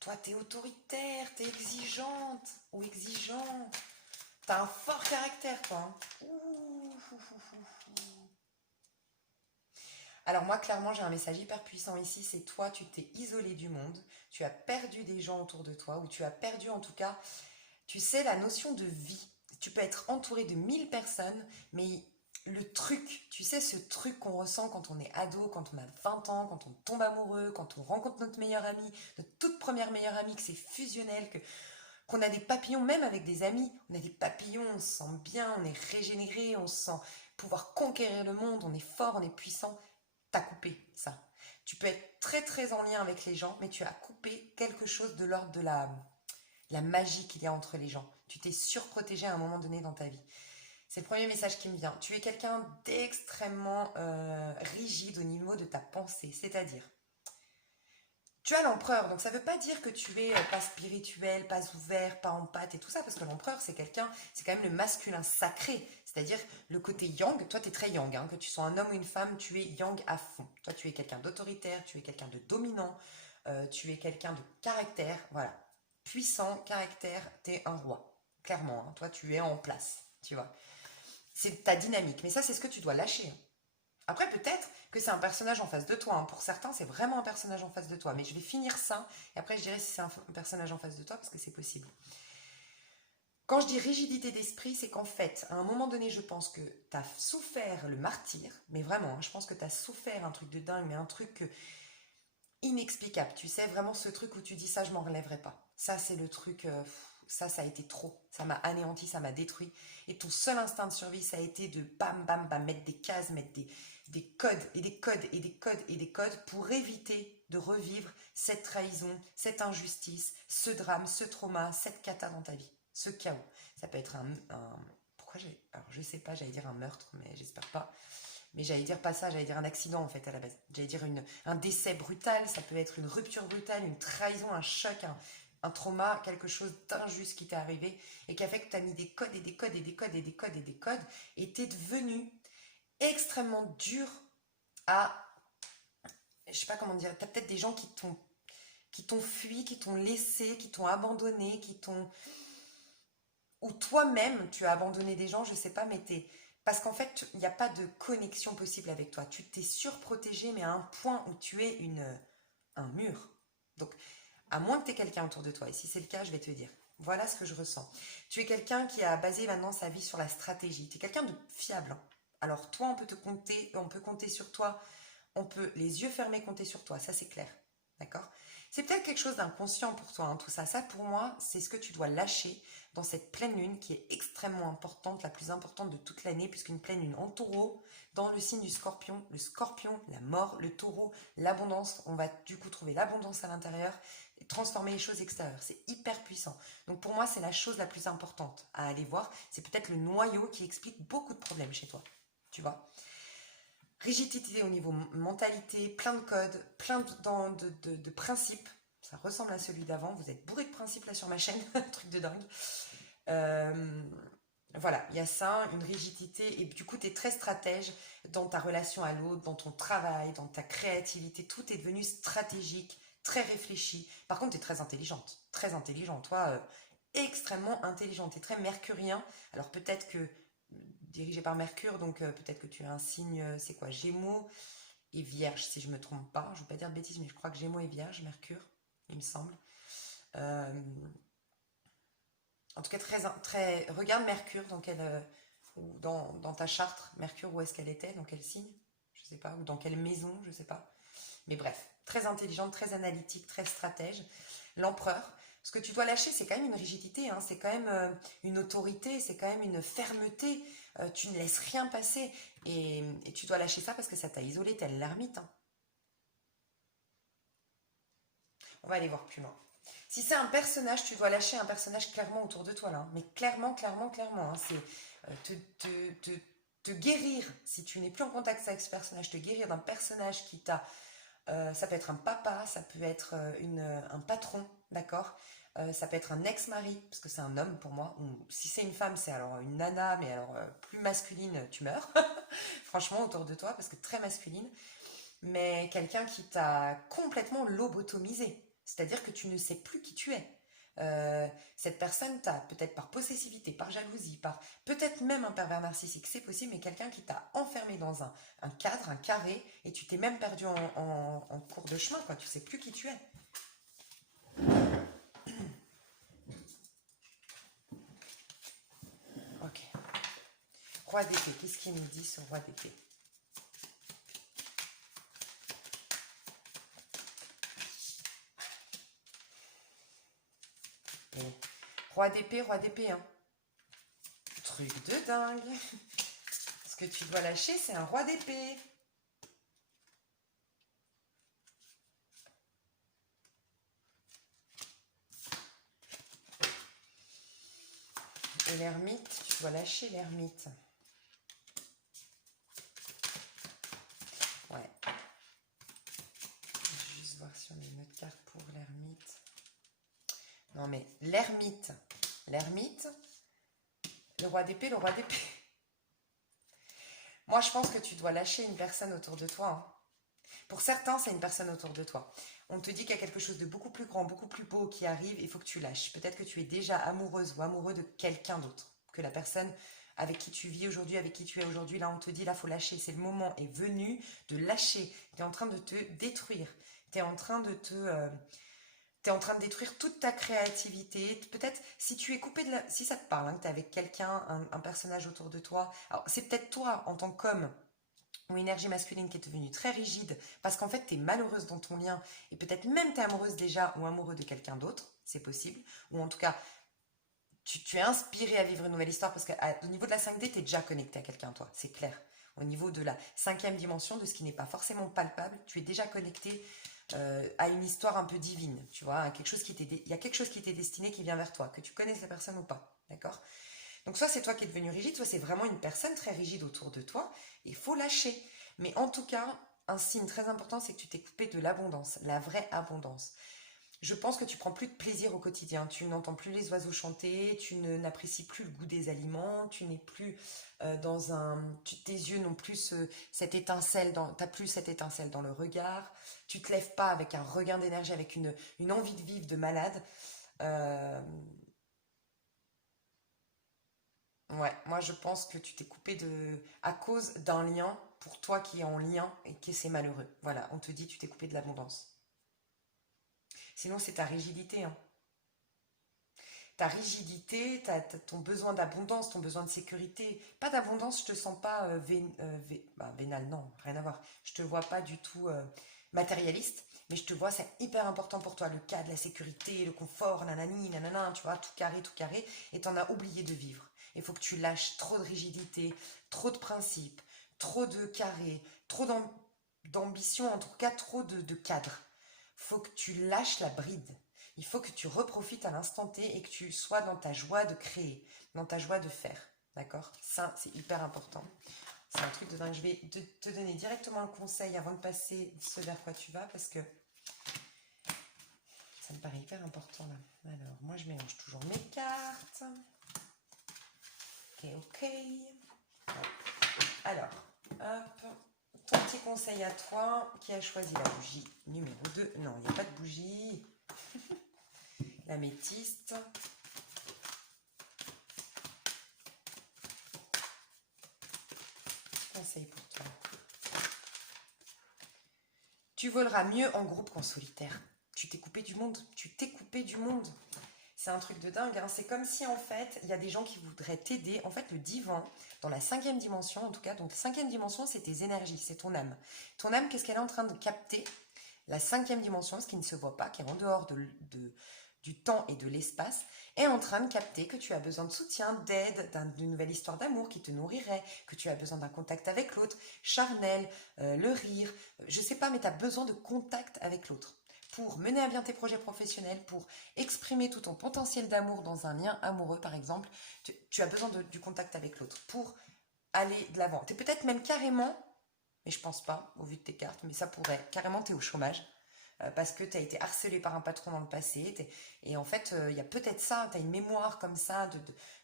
Toi, t'es autoritaire, t'es exigeante ou exigeant. T'as un fort caractère, toi. Hein. Alors moi, clairement, j'ai un message hyper puissant ici. C'est toi, tu t'es isolé du monde. Tu as perdu des gens autour de toi, ou tu as perdu en tout cas, tu sais, la notion de vie. Tu peux être entouré de 1000 personnes, mais le truc, tu sais, ce truc qu'on ressent quand on est ado, quand on a 20 ans, quand on tombe amoureux, quand on rencontre notre meilleur ami, notre toute première meilleure amie, que c'est fusionnel, qu'on a des papillons, même avec des amis, on a des papillons, on se sent bien, on est régénéré, on se sent pouvoir conquérir le monde, on est fort, on est puissant. T'as coupé ça. Tu peux être très très en lien avec les gens, mais tu as coupé quelque chose de l'ordre de la magie qu'il y a entre les gens. Tu t'es surprotégé à un moment donné dans ta vie. C'est le premier message qui me vient. Tu es quelqu'un d'extrêmement rigide au niveau de ta pensée, c'est-à-dire tu as l'empereur, donc ça ne veut pas dire que tu es pas spirituel, pas ouvert, pas empathe et tout ça, parce que l'empereur c'est quelqu'un, c'est quand même le masculin sacré, c'est-à-dire le côté yang. Toi tu es très yang, hein, que tu sois un homme ou une femme, tu es yang à fond. Toi tu es quelqu'un d'autoritaire, tu es quelqu'un de dominant, tu es quelqu'un de caractère, voilà. Puissant, caractère, tu es un roi, clairement. Hein. Toi tu es en place, tu vois. C'est ta dynamique, mais ça c'est ce que tu dois lâcher. Hein. Après, peut-être que c'est un personnage en face de toi. Hein. Pour certains, c'est vraiment un personnage en face de toi. Mais je vais finir ça. Et après, je dirai si c'est un personnage en face de toi, parce que c'est possible. Quand je dis rigidité d'esprit, c'est qu'en fait, à un moment donné, je pense que tu as souffert le martyre. Mais vraiment, hein, je pense que tu as souffert un truc de dingue, mais un truc inexplicable. Tu sais, vraiment ce truc où tu dis ça, je m'en relèverai pas. Ça, c'est le truc... ça a été trop. Ça m'a anéanti, ça m'a détruit. Et ton seul instinct de survie, ça a été de bam, bam, bam, mettre des cases, mettre des codes et des codes et des codes et des codes pour éviter de revivre cette trahison, cette injustice, ce drame, ce trauma, cette cata dans ta vie, ce chaos. Ça peut être pourquoi j'ai... Alors je sais pas, j'allais dire un meurtre, mais j'espère pas. Mais j'allais dire pas ça, j'allais dire un accident en fait à la base. J'allais dire un décès brutal, ça peut être une rupture brutale, une trahison, un choc, un trauma, quelque chose d'injuste qui t'est arrivé et qui a fait que tu as mis des codes et des codes et des codes et des codes et des codes et t'es devenu extrêmement dur à, je sais pas comment dire, t'as peut-être des gens qui t'ont fui, qui t'ont laissé, qui t'ont abandonné, ou toi-même tu as abandonné des gens, je sais pas, mais parce qu'en fait il n'y a pas de connexion possible avec toi. Tu t'es surprotégé, mais à un point où tu es un mur. Donc à moins que tu aies quelqu'un autour de toi, et si c'est le cas, je vais te dire. Voilà ce que je ressens. Tu es quelqu'un qui a basé maintenant sa vie sur la stratégie. Tu es quelqu'un de fiable. Hein. Alors toi, on peut compter sur toi. On peut, les yeux fermés, compter sur toi. Ça, c'est clair. D'accord? C'est peut-être quelque chose d'inconscient pour toi, hein, tout ça. Ça, pour moi, c'est ce que tu dois lâcher dans cette pleine lune qui est extrêmement importante, la plus importante de toute l'année, puisqu'une pleine lune en taureau, dans le signe du scorpion, le scorpion, la mort, le taureau, l'abondance. On va du coup trouver l'abondance à l'intérieur et transformer les choses extérieures. C'est hyper puissant. Donc pour moi, c'est la chose la plus importante à aller voir. C'est peut-être le noyau qui explique beaucoup de problèmes chez toi. Tu vois? Rigidité au niveau mentalité, plein de codes, plein de principes. Ça ressemble à celui d'avant. Vous êtes bourré de principes là sur ma chaîne, un truc de dingue. Euh, voilà, il y a ça, une rigidité. Et du coup, tu es très stratège dans ta relation à l'autre, dans ton travail, dans ta créativité. Tout est devenu stratégique, très réfléchi. Par contre, tu es très intelligente. Très intelligente. Toi, extrêmement intelligente. Tu es très mercurien. Alors peut-être que dirigé par Mercure, donc peut-être que tu as un signe, c'est quoi, Gémeaux et Vierge, si je me trompe pas. Je ne veux pas dire de bêtises, mais je crois que Gémeaux et Vierge, Mercure, il me semble. Euh, en tout cas, regarde Mercure dans ta charte, Mercure, où est-ce qu'elle était, dans quel signe, je sais pas, ou dans quelle maison, je sais pas. Mais bref, très intelligente, très analytique, très stratège. L'empereur, ce que tu dois lâcher, c'est quand même une rigidité, hein, c'est quand même une autorité, c'est quand même une fermeté. Tu ne laisses rien passer. Et tu dois lâcher ça parce que ça t'a isolé, tel l'ermite. Hein. On va aller voir plus loin. Si c'est un personnage, tu dois lâcher un personnage clairement autour de toi, là. Hein. Mais clairement, clairement, clairement. Hein. C'est te guérir, si tu n'es plus en contact avec ce personnage, te guérir d'un personnage qui t'a... ça peut être un papa, ça peut être un patron, d'accord? Ça peut être un ex-mari, parce que c'est un homme pour moi. Ou si c'est une femme, c'est alors une nana, mais alors plus masculine, tu meurs. Franchement, autour de toi, parce que très masculine. Mais quelqu'un qui t'a complètement lobotomisé. C'est-à-dire que tu ne sais plus qui tu es. Cette personne t'a, peut-être par possessivité, par jalousie, par peut-être même un pervers narcissique, c'est possible, mais quelqu'un qui t'a enfermé dans un cadre, un carré, et tu t'es même perdu en cours de chemin, quoi. Tu sais plus qui tu es. Ok. Roi d'épée, qu'est-ce qu'il nous dit ce roi d'épée? Et roi d'épée, hein. Truc de dingue. Ce que tu dois lâcher, c'est un roi d'épée. Et l'ermite, tu dois lâcher l'ermite. Ouais. Je vais juste voir si on a une autre carte pour l'ermite. Non mais l'ermite, le roi d'épée, le roi d'épée. Moi je pense que tu dois lâcher une personne autour de toi, hein. Pour certains, c'est une personne autour de toi. On te dit qu'il y a quelque chose de beaucoup plus grand, beaucoup plus beau qui arrive, il faut que tu lâches. Peut-être que tu es déjà amoureuse ou amoureux de quelqu'un d'autre que la personne avec qui tu vis aujourd'hui, avec qui tu es aujourd'hui. Là, on te dit, là, faut lâcher. C'est le moment est venu de lâcher. Tu es en train de te détruire. Tu es en train de T'es en train de détruire toute ta créativité. Peut-être si tu es coupé de la... Si ça te parle, hein, que tu es avec quelqu'un, un personnage autour de toi. Alors, c'est peut-être toi, en tant qu'homme, ou énergie masculine qui est devenue très rigide, parce qu'en fait, tu es malheureuse dans ton lien, et peut-être même tu es amoureuse déjà ou amoureux de quelqu'un d'autre, c'est possible, ou en tout cas, tu es inspiré à vivre une nouvelle histoire, parce qu'au niveau de la 5D, tu es déjà connecté à quelqu'un, toi, c'est clair. Au niveau de la cinquième dimension, de ce qui n'est pas forcément palpable, tu es déjà connecté à une histoire un peu divine, tu vois, à quelque chose il y a quelque chose qui t'est destiné qui vient vers toi, que tu connaisses la personne ou pas, d'accord? Donc soit c'est toi qui es devenu rigide, soit c'est vraiment une personne très rigide autour de toi. Il faut lâcher. Mais en tout cas, un signe très important, c'est que tu t'es coupé de l'abondance, la vraie abondance. Je pense que tu prends plus de plaisir au quotidien. Tu n'entends plus les oiseaux chanter, tu n'apprécies plus le goût des aliments, tu n'es plus dans un... tes yeux n'ont plus cette étincelle, t'as plus cette étincelle dans le regard. Tu te lèves pas avec un regain d'énergie, avec une envie de vivre de malade. Euh, Ouais, moi je pense que tu t'es coupé à cause d'un lien pour toi qui est en lien et que c'est malheureux. Voilà, on te dit tu t'es coupé de l'abondance. Sinon c'est ta rigidité, hein. Ta rigidité, ton besoin d'abondance, ton besoin de sécurité. Pas d'abondance, je te sens pas vénal, non, rien à voir. Je te vois pas du tout matérialiste, mais je te vois, c'est hyper important pour toi, le cadre, la sécurité, le confort, nanani, nanana, tu vois, tout carré, et t'en as oublié de vivre. Il faut que tu lâches trop de rigidité, trop de principes, trop de carré, trop d'ambition, en tout cas trop de cadre. Faut que tu lâches la bride. Il faut que tu reprofites à l'instant T et que tu sois dans ta joie de créer, dans ta joie de faire. D'accord? Ça, c'est hyper important. C'est un truc de dingue. Je vais te donner directement le conseil avant de passer ce vers quoi tu vas parce que ça me paraît hyper important là. Alors, moi, je mélange toujours mes cartes. Ok, ok. Alors, hop. Ton petit conseil à toi qui a choisi la bougie numéro 2. Non, il n'y a pas de bougie. L'améthyste. Conseil pour toi. Tu voleras mieux en groupe qu'en solitaire. Tu t'es coupé du monde. Tu t'es coupé du monde. C'est un truc de dingue, hein. C'est comme si en fait, il y a des gens qui voudraient t'aider. En fait, le divin, dans la cinquième dimension, en tout cas, donc cinquième dimension, c'est tes énergies, c'est ton âme. Ton âme, qu'est-ce qu'elle est en train de capter? La cinquième dimension, ce qui ne se voit pas, qui est en dehors du temps et de l'espace, est en train de capter que tu as besoin de soutien, d'aide, d'une nouvelle histoire d'amour qui te nourrirait, que tu as besoin d'un contact avec l'autre, charnel, le rire, je sais pas, mais tu as besoin de contact avec l'autre pour mener à bien tes projets professionnels, pour exprimer tout ton potentiel d'amour dans un lien amoureux, par exemple. Tu as besoin du contact avec l'autre pour aller de l'avant. Tu es peut-être même carrément, mais je pense pas, au vu de tes cartes, mais ça pourrait, carrément, tu es au chômage. parce que tu as été harcelé par un patron dans le passé. Et en fait, il y a peut-être ça, tu as une mémoire comme ça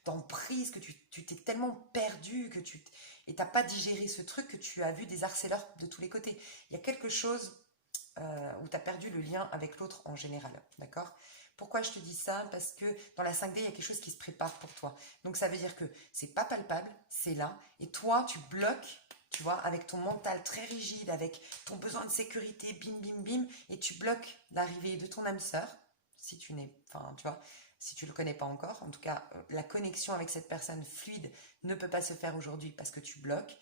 d'emprise, que tu t'es tellement perdu et t'as pas digéré ce truc que tu as vu des harceleurs de tous les côtés. Il y a quelque chose où tu as perdu le lien avec l'autre en général, d'accord? Pourquoi je te dis ça? Parce que dans la 5D, il y a quelque chose qui se prépare pour toi. Donc ça veut dire que c'est pas palpable, c'est là, et toi, tu bloques, tu vois, avec ton mental très rigide, avec ton besoin de sécurité, bim, bim, bim, et tu bloques l'arrivée de ton âme sœur, si tu n'es, enfin, tu vois, si tu le connais pas encore. En tout cas, la connexion avec cette personne fluide ne peut pas se faire aujourd'hui parce que tu bloques.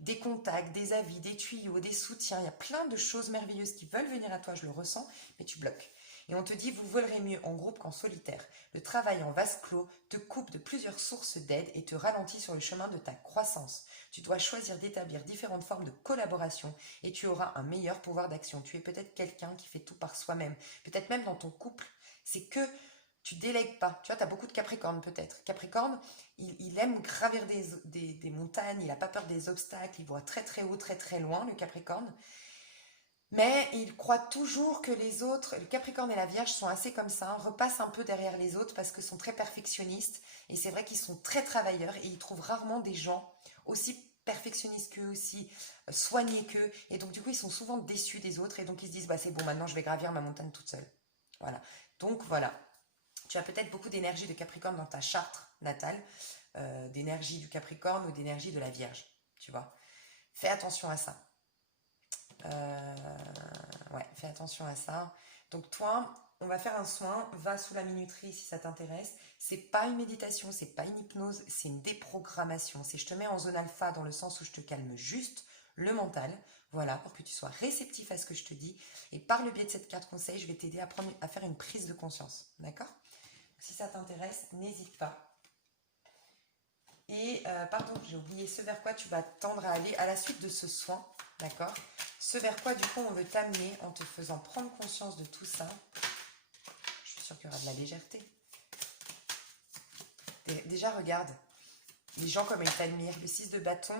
Des contacts, des avis, des tuyaux, des soutiens. Il y a plein de choses merveilleuses qui veulent venir à toi, je le ressens, mais tu bloques. Et on te dit, vous volerez mieux en groupe qu'en solitaire. Le travail en vase clos te coupe de plusieurs sources d'aide et te ralentit sur le chemin de ta croissance. Tu dois choisir d'établir différentes formes de collaboration et tu auras un meilleur pouvoir d'action. Tu es peut-être quelqu'un qui fait tout par soi-même. Peut-être même dans ton couple. C'est que tu délègues pas. Tu vois, tu as beaucoup de Capricorne peut-être. Capricorne, il aime gravir des montagnes, il n'a pas peur des obstacles, il voit très très haut, très très loin, le Capricorne. Mais il croit toujours que les autres, le Capricorne et la Vierge sont assez comme ça, repassent un peu derrière les autres parce qu'ils sont très perfectionnistes. Et c'est vrai qu'ils sont très travailleurs et ils trouvent rarement des gens aussi perfectionnistes qu'eux, aussi soignés qu'eux. Et donc du coup, ils sont souvent déçus des autres et donc ils se disent, bah c'est bon, maintenant je vais gravir ma montagne toute seule. Voilà. Donc voilà. Tu as peut-être beaucoup d'énergie de Capricorne dans ta charte natale, d'énergie du Capricorne ou d'énergie de la Vierge, tu vois. Fais attention à ça. Euh, ouais, fais attention à ça. Donc toi, on va faire un soin, va sous la minuterie si ça t'intéresse. C'est pas une méditation, c'est pas une hypnose, c'est une déprogrammation. C'est je te mets en zone alpha dans le sens où je te calme juste le mental, voilà, pour que tu sois réceptif à ce que je te dis. Et par le biais de cette carte conseil, je vais t'aider à faire une prise de conscience, d'accord? Si ça t'intéresse, n'hésite pas. Et pardon, j'ai oublié ce vers quoi tu vas tendre à aller à la suite de ce soin, d'accord? Ce vers quoi du coup on veut t'amener en te faisant prendre conscience de tout ça. Je suis sûre qu'il y aura de la légèreté. Déjà regarde, les gens comme ils t'admirent. Le 6 de bâton,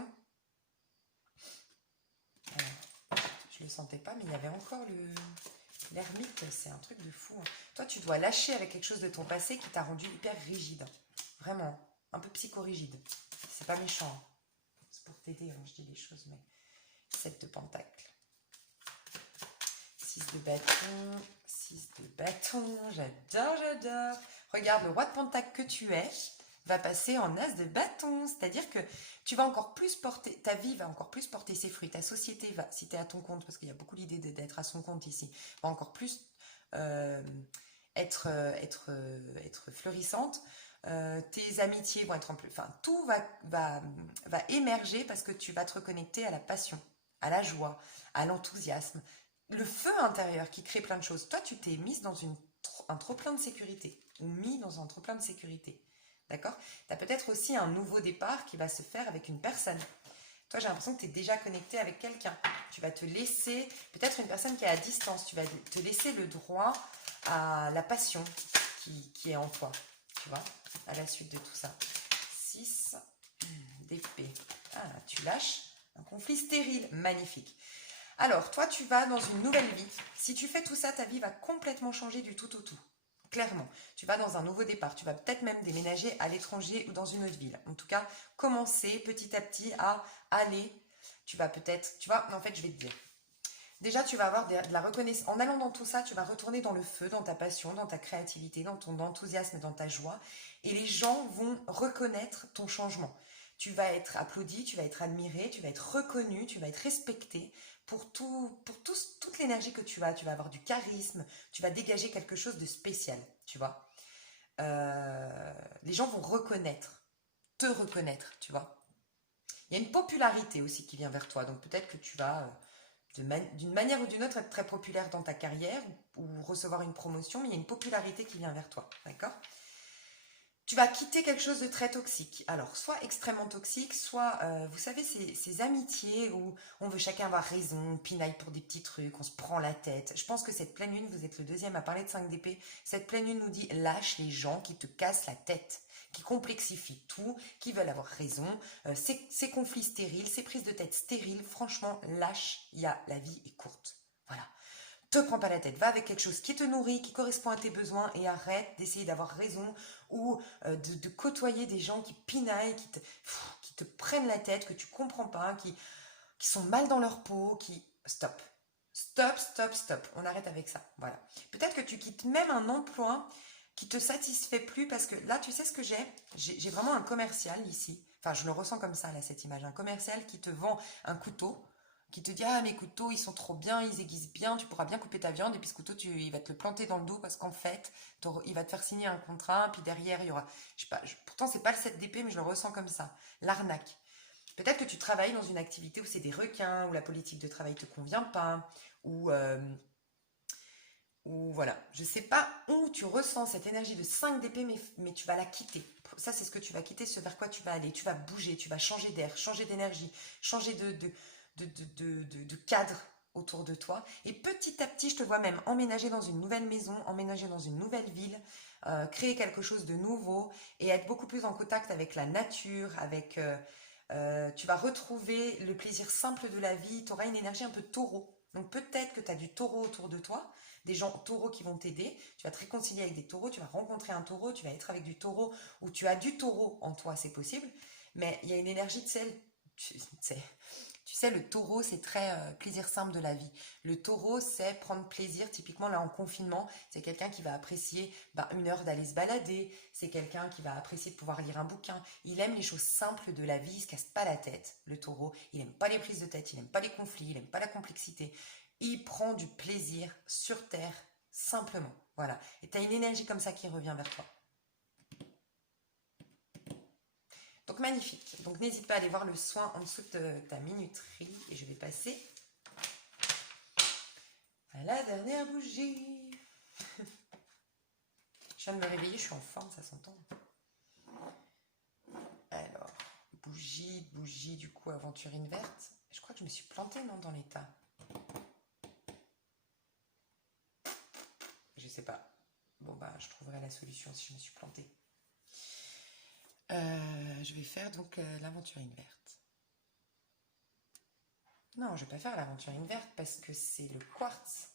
je le sentais pas, mais il y avait encore l'ermite, c'est un truc de fou, hein. Toi tu dois lâcher avec quelque chose de ton passé qui t'a rendu hyper rigide. Vraiment, un peu psychorigide. C'est pas méchant, hein. C'est pour t'aider, hein, je dis les choses, mais 7 de pentacle. 6 de bâton, 6 de bâton, j'adore, j'adore. Regarde, le roi de pentacle que tu es va passer en as de bâton, c'est-à-dire que tu vas encore plus porter, ta vie va encore plus porter ses fruits, ta société va, si tu es à ton compte, parce qu'il y a beaucoup l'idée d'être à son compte ici, va encore plus euh, être florissante. Tes amitiés vont être en plus, enfin tout va émerger parce que tu vas te reconnecter à la passion, à la joie, à l'enthousiasme, le feu intérieur qui crée plein de choses. Toi, tu t'es mise dans un trop-plein de sécurité, ou mis dans un trop-plein de sécurité. D'accord? Tu as peut-être aussi un nouveau départ qui va se faire avec une personne. Toi, j'ai l'impression que tu es déjà connecté avec quelqu'un. Tu vas te laisser, peut-être une personne qui est à distance, tu vas te laisser le droit à la passion qui est en toi. Tu vois? À la suite de tout ça. 6 d'épée. Ah, tu lâches un conflit stérile. Magnifique. Alors, toi, tu vas dans une nouvelle vie. Si tu fais tout ça, ta vie va complètement changer du tout au tout. Clairement, tu vas dans un nouveau départ. Tu vas peut-être même déménager à l'étranger ou dans une autre ville. En tout cas, commencer petit à petit à aller. Tu vas peut-être, tu vois, en fait, je vais te dire. Déjà, tu vas avoir de la reconnaissance. En allant dans tout ça, tu vas retourner dans le feu, dans ta passion, dans ta créativité, dans ton enthousiasme, dans ta joie. Et les gens vont reconnaître ton changement. Tu vas être applaudi, tu vas être admiré, tu vas être reconnu, tu vas être respecté toute l'énergie que tu as. Tu vas avoir du charisme, tu vas dégager quelque chose de spécial, tu vois. Les gens vont te reconnaître, tu vois. Il y a une popularité aussi qui vient vers toi, donc peut-être que tu vas d'une manière ou d'une autre être très populaire dans ta carrière ou recevoir une promotion, mais il y a une popularité qui vient vers toi, d'accord? Tu vas quitter quelque chose de très toxique. Alors, soit extrêmement toxique, soit, vous savez, ces amitiés où on veut chacun avoir raison, on pinaille pour des petits trucs, on se prend la tête. Je pense que cette pleine lune, vous êtes le deuxième à parler de 5 d'épée, cette pleine lune nous dit lâche les gens qui te cassent la tête, qui complexifient tout, qui veulent avoir raison, ces conflits stériles, ces prises de tête stériles, franchement, lâche, la vie est courte. Voilà. Te prends pas la tête, va avec quelque chose qui te nourrit, qui correspond à tes besoins et arrête d'essayer d'avoir raison ou de côtoyer des gens qui pinaillent, qui te prennent la tête, que tu comprends pas, qui sont mal dans leur peau, qui... Stop. Stop, stop, stop. On arrête avec ça. Voilà. Peut-être que tu quittes même un emploi qui te satisfait plus parce que là, tu sais ce que j'ai? J'ai vraiment un commercial ici. Enfin, je le ressens comme ça, là, cette image. Un commercial qui te vend un couteau, qui te dit, ah, mes couteaux, ils sont trop bien, ils aiguisent bien, tu pourras bien couper ta viande. Et puis ce couteau, il va te le planter dans le dos parce qu'en fait, il va te faire signer un contrat. Puis derrière, il y aura, je sais pas, pourtant, c'est pas le 7 d'épée, mais je le ressens comme ça. L'arnaque. Peut-être que tu travailles dans une activité où c'est des requins, où la politique de travail te convient pas, ou voilà. Je sais pas où tu ressens cette énergie de 5 d'épée, mais tu vas la quitter. Ça, c'est ce que tu vas quitter, ce vers quoi tu vas aller. Tu vas bouger, tu vas changer d'air, changer d'énergie, changer de cadre autour de toi. Et petit à petit, je te vois même emménager dans une nouvelle maison, emménager dans une nouvelle ville, créer quelque chose de nouveau et être beaucoup plus en contact avec la nature, tu vas retrouver le plaisir simple de la vie, tu auras une énergie un peu taureau. Donc peut-être que tu as du taureau autour de toi, des gens taureaux qui vont t'aider, tu vas te réconcilier avec des taureaux, tu vas rencontrer un taureau, tu vas être avec du taureau, ou tu as du taureau en toi, c'est possible, mais il y a une énergie de celle, tu sais, le taureau, c'est très plaisir simple de la vie. Le taureau, c'est prendre plaisir. Typiquement, là, en confinement, c'est quelqu'un qui va apprécier une heure d'aller se balader. C'est quelqu'un qui va apprécier de pouvoir lire un bouquin. Il aime les choses simples de la vie. Il se casse pas la tête, le taureau. Il n'aime pas les prises de tête. Il n'aime pas les conflits. Il n'aime pas la complexité. Il prend du plaisir sur Terre, simplement. Voilà. Et tu as une énergie comme ça qui revient vers toi. Donc magnifique. Donc n'hésite pas à aller voir le soin en dessous de ta minuterie. Et je vais passer à la dernière bougie. Je viens de me réveiller, je suis en forme, ça s'entend. Alors, bougie, du coup, aventurine verte. Je crois que je me suis plantée, non, dans l'état. Je sais pas. Bon, je trouverai la solution si je me suis plantée. Je vais faire donc l'aventurine verte. Non, je vais pas faire l'aventurine verte parce que c'est le quartz.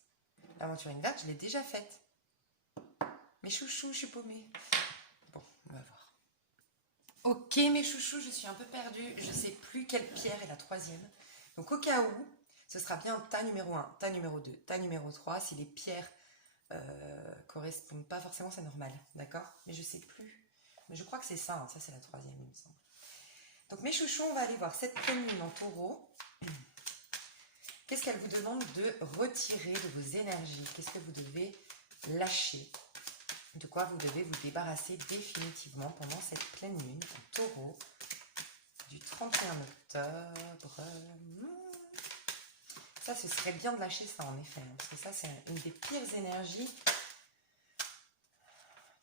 L'aventurine verte, je l'ai déjà faite. Mes chouchous, je suis paumée. Bon, on va voir. Ok, mes chouchous, je suis un peu perdue. Je sais plus quelle pierre est la troisième. Donc, au cas où, ce sera bien ta numéro 1, ta numéro 2, ta numéro 3. Si les pierres correspondent pas forcément, c'est normal. D'accord? Mais je sais plus. Mais je crois que c'est ça. Ça, c'est la troisième, il me semble. Donc, mes chouchous, on va aller voir cette pleine lune en taureau. Qu'est-ce qu'elle vous demande de retirer de vos énergies? Qu'est-ce que vous devez lâcher? De quoi vous devez vous débarrasser définitivement pendant cette pleine lune en taureau du 31 octobre. Ça, ce serait bien de lâcher ça en effet, parce que ça, c'est une des pires énergies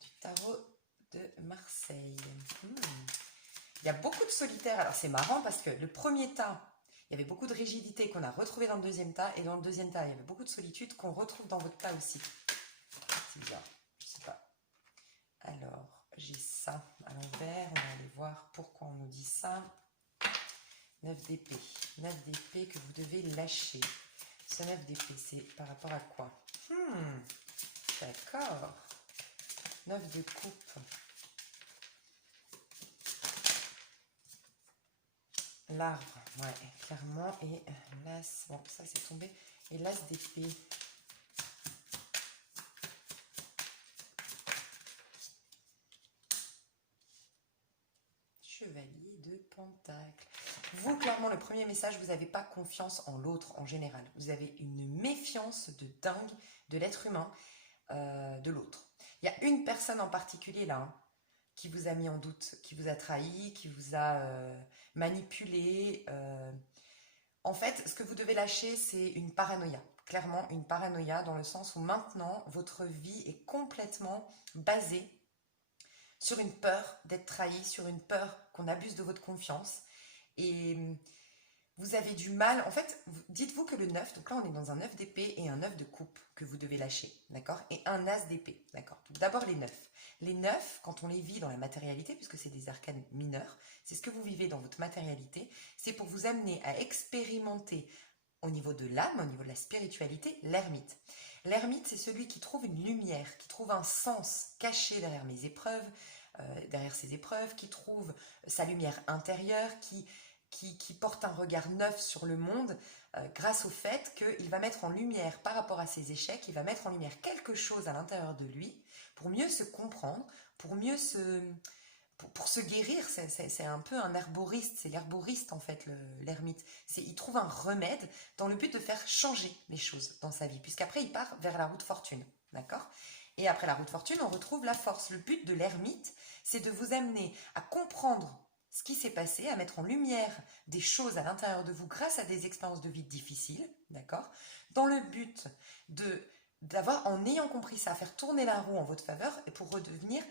du tarot de Marseille. Il y a beaucoup de solitaires. Alors, c'est marrant parce que le premier tas, il y avait beaucoup de rigidité qu'on a retrouvé dans le deuxième tas, et dans le deuxième tas, il y avait beaucoup de solitude qu'on retrouve dans votre tas aussi. C'est bizarre, je sais pas. Alors, j'ai ça à l'envers, on va aller voir pourquoi on nous dit ça. 9 d'épée. 9 d'épée que vous devez lâcher. Ce 9 d'épée, c'est par rapport à quoi? D'accord. 9 de coupe. L'arbre, ouais, clairement. Et l'as, bon, ça c'est tombé. Et l'as d'épée. Chevalier de Pentacle. Vous, clairement, le premier message, vous n'avez pas confiance en l'autre en général. Vous avez une méfiance de dingue de l'être humain, de l'autre. Il y a une personne en particulier là, qui vous a mis en doute, qui vous a trahi, qui vous a manipulé. En fait, ce que vous devez lâcher, c'est une paranoïa. Clairement, une paranoïa dans le sens où maintenant, votre vie est complètement basée sur une peur d'être trahi, sur une peur qu'on abuse de votre confiance. Et vous avez du mal. En fait, dites-vous que le 9, donc là on est dans un 9 d'épée et un 9 de coupe que vous devez lâcher, d'accord? Et un as d'épée, d'accord? D'abord les 9. Les 9, quand on les vit dans la matérialité, puisque c'est des arcanes mineurs, c'est ce que vous vivez dans votre matérialité, c'est pour vous amener à expérimenter au niveau de l'âme, au niveau de la spiritualité, l'ermite. L'ermite, c'est celui qui trouve une lumière, qui trouve un sens caché derrière mes épreuves, derrière ses épreuves, qui trouve sa lumière intérieure, qui porte un regard neuf sur le monde grâce au fait qu'il va mettre en lumière, par rapport à ses échecs, il va mettre en lumière quelque chose à l'intérieur de lui pour mieux se comprendre, pour mieux pour se guérir. C'est un peu un herboriste, c'est l'herboriste en fait, l'ermite. Il trouve un remède dans le but de faire changer les choses dans sa vie, puisqu'après il part vers la route fortune, d'accord? Et après la route fortune, on retrouve la force. Le but de l'ermite, c'est de vous amener à comprendre ce qui s'est passé, à mettre en lumière des choses à l'intérieur de vous grâce à des expériences de vie difficiles, d'accord? Dans le but d'avoir, en ayant compris ça, faire tourner la roue en votre faveur et pour redevenir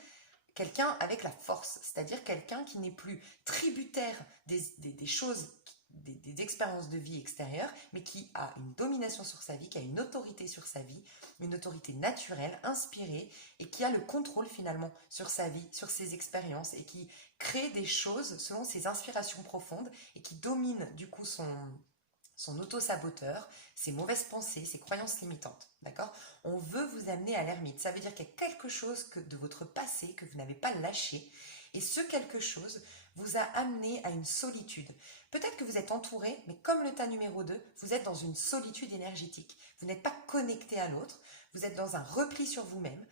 quelqu'un avec la force, c'est-à-dire quelqu'un qui n'est plus tributaire des choses, des expériences de vie extérieures, mais qui a une domination sur sa vie, qui a une autorité sur sa vie, une autorité naturelle, inspirée, et qui a le contrôle finalement sur sa vie, sur ses expériences, et qui crée des choses selon ses inspirations profondes, et qui domine du coup son auto-saboteur, ses mauvaises pensées, ses croyances limitantes, d'accord? On veut vous amener à l'ermite. Ça veut dire qu'il y a quelque chose de votre passé que vous n'avez pas lâché, et ce quelque chose vous a amené à une solitude. Peut-être que vous êtes entouré, mais comme le tas numéro 2, vous êtes dans une solitude énergétique. Vous n'êtes pas connecté à l'autre, vous êtes dans un repli sur vous-même,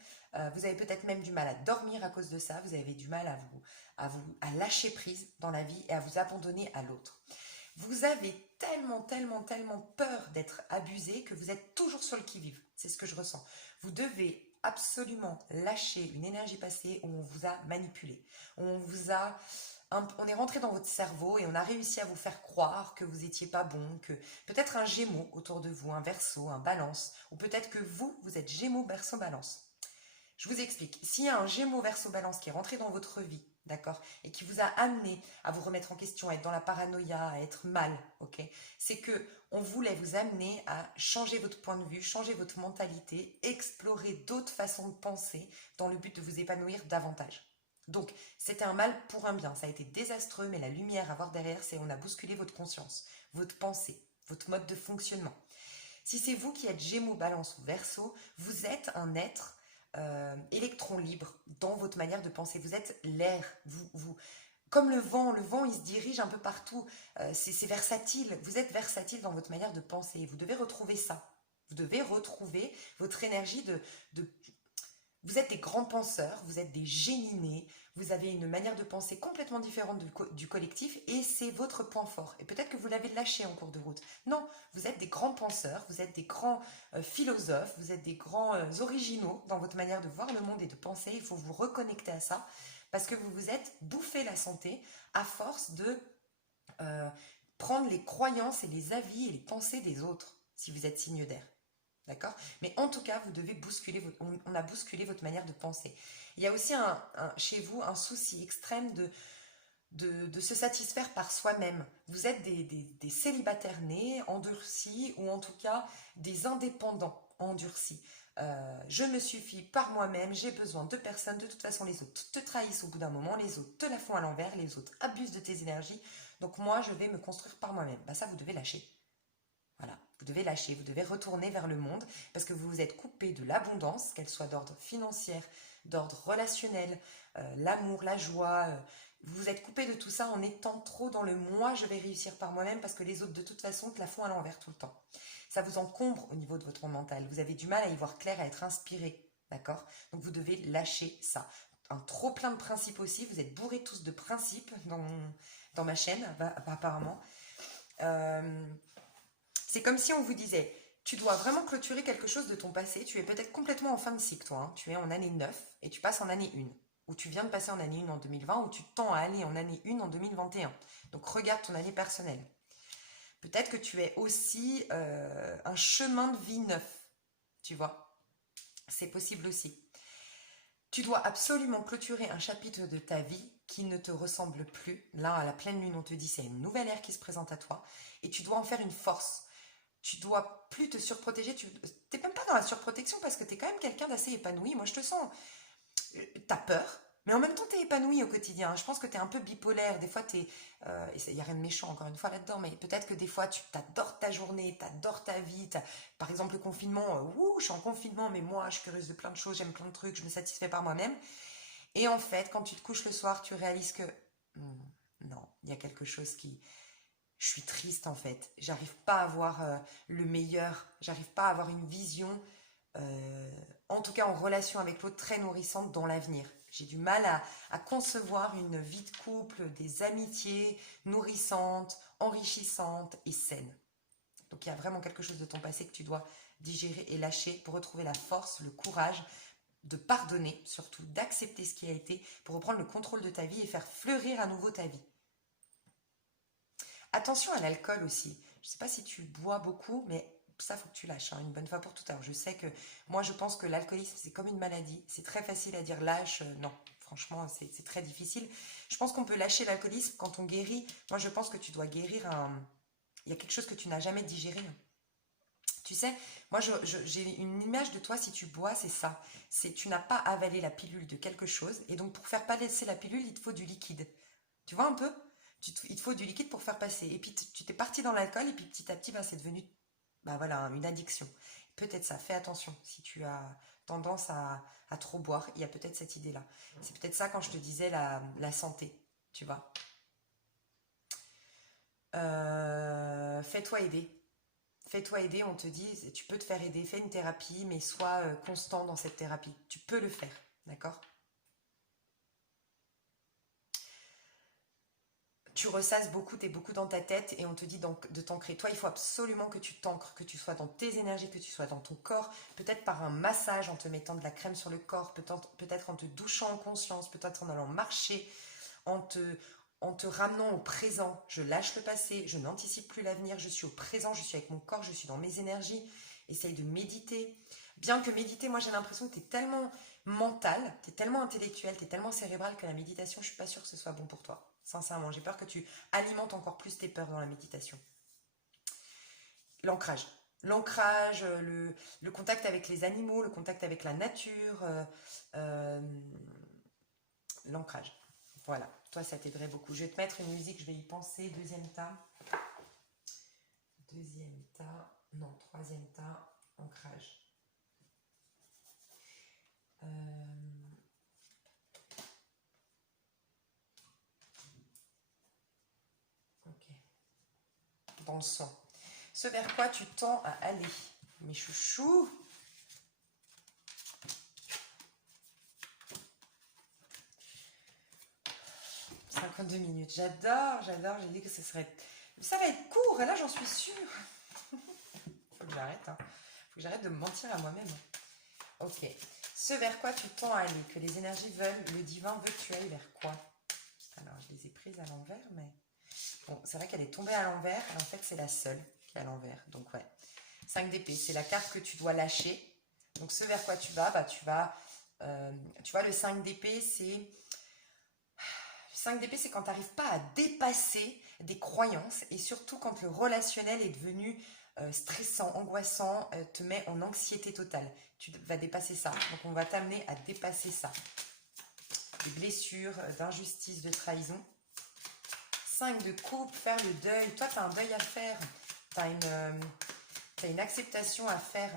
vous avez peut-être même du mal à dormir à cause de ça, vous avez du mal à lâcher prise dans la vie et à vous abandonner à l'autre. Vous avez tellement peur d'être abusé que vous êtes toujours sur le qui-vive. C'est ce que je ressens. Vous devez absolument lâcher une énergie passée où on vous a manipulé. On est rentré dans votre cerveau et on a réussi à vous faire croire que vous n'étiez pas bon, que peut-être un Gémeaux autour de vous, un Verseau, un Balance, ou peut-être que vous êtes Gémeaux, Verseau, Balance. Je vous explique. S'il y a un Gémeaux, Verseau, Balance qui est rentré dans votre vie, d'accord, et qui vous a amené à vous remettre en question, à être dans la paranoïa, à être mal, ok, c'est que on voulait vous amener à changer votre point de vue, changer votre mentalité, explorer d'autres façons de penser dans le but de vous épanouir davantage. Donc, c'était un mal pour un bien. Ça a été désastreux, mais la lumière à voir derrière, c'est on a bousculé votre conscience, votre pensée, votre mode de fonctionnement. Si c'est vous qui êtes Gémeaux, Balance ou Verseau, vous êtes un être électron libre dans votre manière de penser. Vous êtes l'air, comme le vent il se dirige un peu partout, c'est versatile, vous êtes versatile dans votre manière de penser, vous devez retrouver ça, vous devez retrouver votre énergie de vous êtes des grands penseurs, vous êtes des génies nés, vous avez une manière de penser complètement différente du collectif et c'est votre point fort. Et peut-être que vous l'avez lâché en cours de route. Non, vous êtes des grands penseurs, vous êtes des grands philosophes, vous êtes des grands originaux dans votre manière de voir le monde et de penser. Il faut vous reconnecter à ça parce que vous vous êtes bouffé la santé à force de prendre les croyances et les avis et les pensées des autres si vous êtes signe d'air. D'accord? Mais en tout cas, vous devez bousculer, on a bousculé votre manière de penser. Il y a aussi chez vous un souci extrême de se satisfaire par soi-même. Vous êtes des célibataires nés, endurcis, ou en tout cas des indépendants endurcis. Je me suffis par moi-même, j'ai besoin de personne, de toute façon les autres te trahissent au bout d'un moment, les autres te la font à l'envers, les autres abusent de tes énergies, donc moi je vais me construire par moi-même. Bah ça vous devez lâcher. Voilà, vous devez lâcher, vous devez retourner vers le monde parce que vous vous êtes coupé de l'abondance, qu'elle soit d'ordre financier, d'ordre relationnel, l'amour, la joie. Vous vous êtes coupé de tout ça en étant trop dans le moi, je vais réussir par moi-même parce que les autres de toute façon te la font à l'envers tout le temps. Ça vous encombre au niveau de votre mental. Vous avez du mal à y voir clair, à être inspiré, d'accord? Donc vous devez lâcher ça. Un trop plein de principes aussi. Vous êtes bourrés tous de principes dans ma chaîne, apparemment. C'est comme si on vous disait, tu dois vraiment clôturer quelque chose de ton passé, tu es peut-être complètement en fin de cycle, toi, hein. Tu es en année 9 et tu passes en année 1, ou tu viens de passer en année 1 en 2020, ou tu tends à aller en année 1 en 2021. Donc regarde ton année personnelle. Peut-être que tu es aussi un chemin de vie neuf, tu vois. C'est possible aussi. Tu dois absolument clôturer un chapitre de ta vie qui ne te ressemble plus. Là, à la pleine lune, on te dit c'est une nouvelle ère qui se présente à toi et tu dois en faire une force. Tu dois plus te surprotéger. Tu n'es même pas dans la surprotection parce que tu es quand même quelqu'un d'assez épanoui. Moi, je te sens. Tu as peur, Mais en même temps, tu es épanoui au quotidien. Je pense que tu es un peu bipolaire. Des fois, et il n'y a rien de méchant, encore une fois, là-dedans, mais peut-être que des fois, tu t'adores ta journée, t'adores ta vie. Par exemple, le confinement, je suis en confinement, mais moi, je suis curieuse de plein de choses, j'aime plein de trucs, je me satisfais par moi-même. Et en fait, quand tu te couches le soir, tu réalises que hmm, non, il y a quelque chose qui... Je suis triste en fait. J'arrive pas à voir le meilleur. J'arrive pas à avoir une vision, euh, en tout cas en relation avec l'autre, très nourrissante dans l'avenir. J'ai du mal à concevoir une vie de couple, des amitiés nourrissantes, enrichissantes et saines. Donc il y a vraiment quelque chose de ton passé que tu dois digérer et lâcher pour retrouver la force, le courage de pardonner, surtout d'accepter ce qui a été, pour reprendre le contrôle de ta vie et faire fleurir à nouveau ta vie. Attention à l'alcool aussi. Je ne sais pas si tu bois beaucoup, mais ça, faut que tu lâches, hein, une bonne fois pour toutes. Alors, je sais que moi, je pense que l'alcoolisme, c'est comme une maladie. C'est très facile à dire lâche. Non, franchement, c'est très difficile. Je pense qu'on peut lâcher l'alcoolisme quand on guérit. Moi, je pense que tu dois guérir un... Il y a quelque chose que tu n'as jamais digéré. Tu sais, moi, j'ai une image de toi, si tu bois, c'est ça. C'est tu n'as pas avalé la pilule de quelque chose. Et donc, pour faire passer la pilule, il te faut du liquide. Tu vois un peu? Il te faut du liquide pour faire passer. Et puis tu t'es parti dans l'alcool et puis petit à petit, bah, c'est devenu bah, voilà, une addiction. Peut-être ça, fais attention si tu as tendance à trop boire. Il y a peut-être cette idée-là. C'est peut-être ça quand je te disais la santé, tu vois. Fais-toi aider. Fais-toi aider, on te dit, tu peux te faire aider, fais une thérapie, mais sois constant dans cette thérapie. Tu peux le faire, d'accord? Tu ressasses beaucoup, t'es beaucoup dans ta tête et on te dit donc de t'ancrer. Toi, il faut absolument que tu t'ancres, que tu sois dans tes énergies, que tu sois dans ton corps, peut-être par un massage en te mettant de la crème sur le corps, peut-être en te douchant en conscience, peut-être en allant marcher, en te, en te ramenant au présent. Je lâche le passé, je n'anticipe plus l'avenir, je suis au présent, je suis avec mon corps, je suis dans mes énergies. Essaye de méditer. Bien que méditer, moi j'ai l'impression que tu es tellement mental, tu es tellement intellectuel, tu es tellement cérébral que la méditation, je suis pas sûre que ce soit bon pour toi. Sincèrement, j'ai peur que tu alimentes encore plus tes peurs dans la méditation. L'ancrage. L'ancrage, le contact avec les animaux, le contact avec la nature, euh, l'ancrage. Voilà, toi ça t'aiderait beaucoup. Je vais te mettre une musique, je vais y penser. Deuxième tas. Deuxième tas. Non, troisième tas. Ancrage. Euh, ok. Dans le sang. Ce vers quoi tu tends à aller. Mes chouchous. 52 minutes. J'adore, j'adore. J'ai dit que ce serait... Ça va être court, et là j'en suis sûre. Faut que j'arrête. Hein. Faut que j'arrête de me mentir à moi-même. Ok. Ce vers quoi tu tends à aller, que les énergies veulent, le divin veut que tu ailles vers quoi? Alors, je les ai prises à l'envers, mais... Bon, c'est vrai qu'elle est tombée à l'envers, et en fait, c'est la seule qui est à l'envers. Donc, ouais. 5 d'épée, c'est la carte que tu dois lâcher. Donc, ce vers quoi tu vas, bah, tu vas... tu vois, le 5 d'épée, c'est... 5 d'épée, c'est quand tu n'arrives pas à dépasser des croyances et surtout quand le relationnel est devenu stressant, angoissant, te met en anxiété totale. Tu vas dépasser ça. Donc on va t'amener à dépasser ça. Des blessures, d'injustice, de trahison. 5 de coupe, faire le deuil. Toi, tu as un deuil à faire. Tu as une acceptation à faire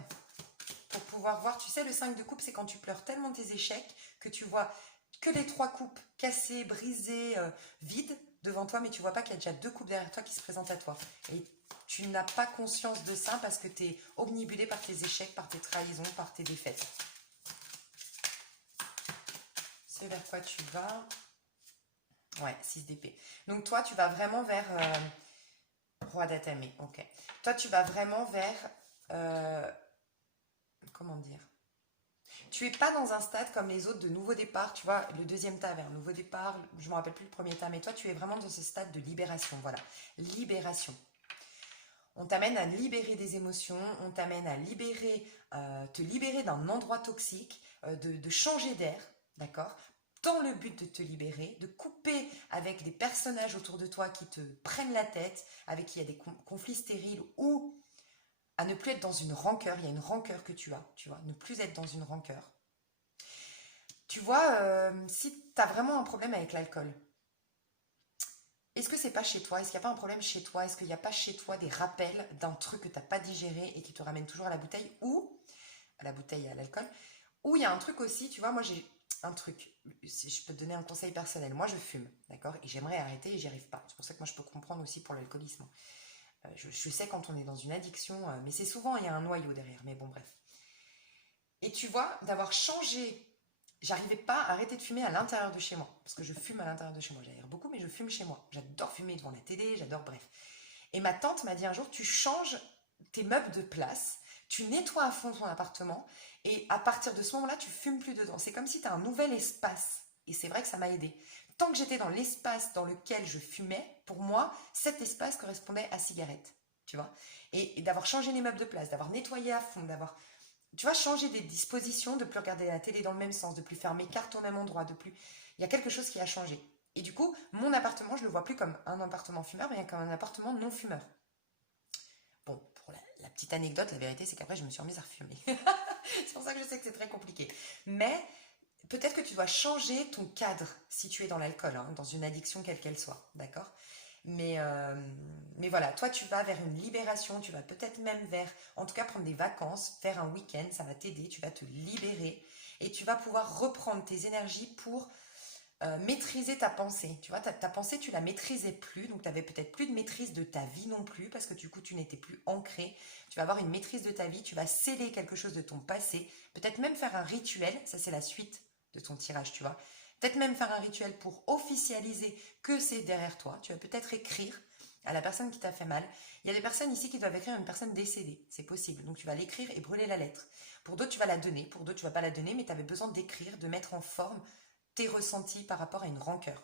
pour pouvoir voir. Tu sais, le 5 de coupe, c'est quand tu pleures tellement tes échecs que tu vois que les 3 coupes cassées, brisées, vides devant toi, mais tu vois pas qu'il y a déjà 2 coupes derrière toi qui se présentent à toi. Et tu n'as pas conscience de ça parce que tu es omnibulé par tes échecs, par tes trahisons, par tes défaites. C'est vers quoi tu vas? Ouais, 6 d'épée. Donc toi, tu vas vraiment vers... Roi d'Atamé, ok. Toi, tu vas vraiment vers... comment dire? Tu es pas dans un stade comme les autres de nouveau départ, tu vois, le deuxième tas vers nouveau départ, je me rappelle plus le premier tas, mais toi tu es vraiment dans ce stade de libération, voilà, libération. On t'amène à libérer des émotions, on t'amène à te libérer d'un endroit toxique, de changer d'air, d'accord? Dans le but de te libérer, de couper avec des personnages autour de toi qui te prennent la tête, avec qui il y a des conflits stériles ou à ne plus être dans une rancœur. Il y a une rancœur que tu as, tu vois, ne plus être dans une rancœur. Tu vois, si tu as vraiment un problème avec l'alcool, est-ce que c'est pas chez toi? Est-ce qu'il n'y a pas un problème chez toi? Est-ce qu'il n'y a pas chez toi des rappels d'un truc que tu n'as pas digéré et qui te ramène toujours à la bouteille ou à la bouteille et à l'alcool? Ou il y a un truc aussi, tu vois, moi j'ai un truc, si je peux te donner un conseil personnel, moi je fume, d'accord? Et j'aimerais arrêter et j'y arrive pas. C'est pour ça que moi je peux comprendre aussi pour l'alcoolisme. Je sais quand on est dans une addiction, mais c'est souvent, il y a un noyau derrière, mais bon bref. Et tu vois, d'avoir changé, j'arrivais pas à arrêter de fumer à l'intérieur de chez moi, parce que je fume à l'intérieur de chez moi, j'aère beaucoup, mais je fume chez moi. J'adore fumer devant la télé, j'adore, bref. Et ma tante m'a dit un jour, tu changes tes meubles de place, tu nettoies à fond ton appartement, et à partir de ce moment-là, tu fumes plus dedans. C'est comme si tu as un nouvel espace. Et c'est vrai que ça m'a aidé. Tant que j'étais dans l'espace dans lequel je fumais, pour moi, cet espace correspondait à cigarette. Tu vois. Et d'avoir changé les meubles de place, d'avoir nettoyé à fond, d'avoir, tu vois, changé des dispositions, de plus regarder la télé dans le même sens, de plus faire mes cartes au même endroit, de plus. Il y a quelque chose qui a changé. Et du coup, mon appartement, je le vois plus comme un appartement fumeur, mais comme un appartement non fumeur. Bon, pour la petite anecdote, la vérité, c'est qu'après, je me suis remise à refumer. C'est pour ça que je sais que c'est très compliqué. Mais peut-être que tu dois changer ton cadre si tu es dans l'alcool, hein, dans une addiction quelle qu'elle soit, d'accord? Mais voilà, toi tu vas vers une libération, tu vas peut-être même vers, en tout cas prendre des vacances, faire un week-end, ça va t'aider, tu vas te libérer et tu vas pouvoir reprendre tes énergies pour maîtriser ta pensée. Tu vois, ta pensée, tu la maîtrisais plus, donc tu avais peut-être plus de maîtrise de ta vie non plus, parce que du coup, tu n'étais plus ancré. Tu vas avoir une maîtrise de ta vie, tu vas sceller quelque chose de ton passé, peut-être même faire un rituel, ça c'est la suite de ton tirage, tu vois. Peut-être même faire un rituel pour officialiser que c'est derrière toi. Tu vas peut-être écrire à la personne qui t'a fait mal. Il y a des personnes ici qui doivent écrire à une personne décédée, c'est possible. Donc tu vas l'écrire et brûler la lettre. Pour d'autres, tu vas la donner, pour d'autres, tu vas pas la donner, mais tu avais besoin d'écrire, de mettre en forme tes ressentis par rapport à une rancœur.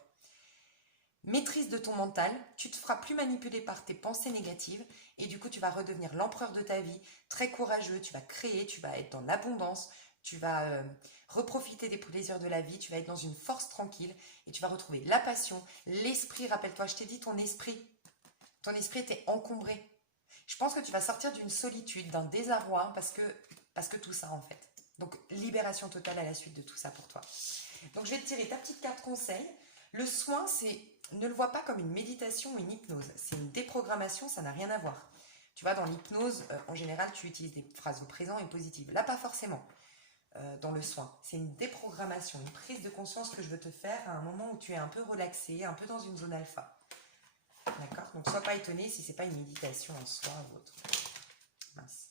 Maîtrise de ton mental, tu te feras plus manipuler par tes pensées négatives et du coup tu vas redevenir l'empereur de ta vie, très courageux, tu vas créer, tu vas être dans l'abondance, tu vas reprofiter des plaisirs de la vie, tu vas être dans une force tranquille et tu vas retrouver la passion, l'esprit, rappelle-toi, je t'ai dit ton esprit était encombré. Je pense que tu vas sortir d'une solitude, d'un désarroi parce que tout ça en fait. Donc libération totale à la suite de tout ça pour toi. Donc je vais te tirer ta petite carte conseil. Le soin, c'est ne le vois pas comme une méditation ou une hypnose. C'est une déprogrammation, ça n'a rien à voir. Tu vois, dans l'hypnose, en général, tu utilises des phrases au présent et positives. Là, pas forcément dans le soin. C'est une déprogrammation, une prise de conscience que je veux te faire à un moment où tu es un peu relaxé, un peu dans une zone alpha. D'accord? Donc sois pas étonné si c'est pas une méditation en soi ou autre. Mince.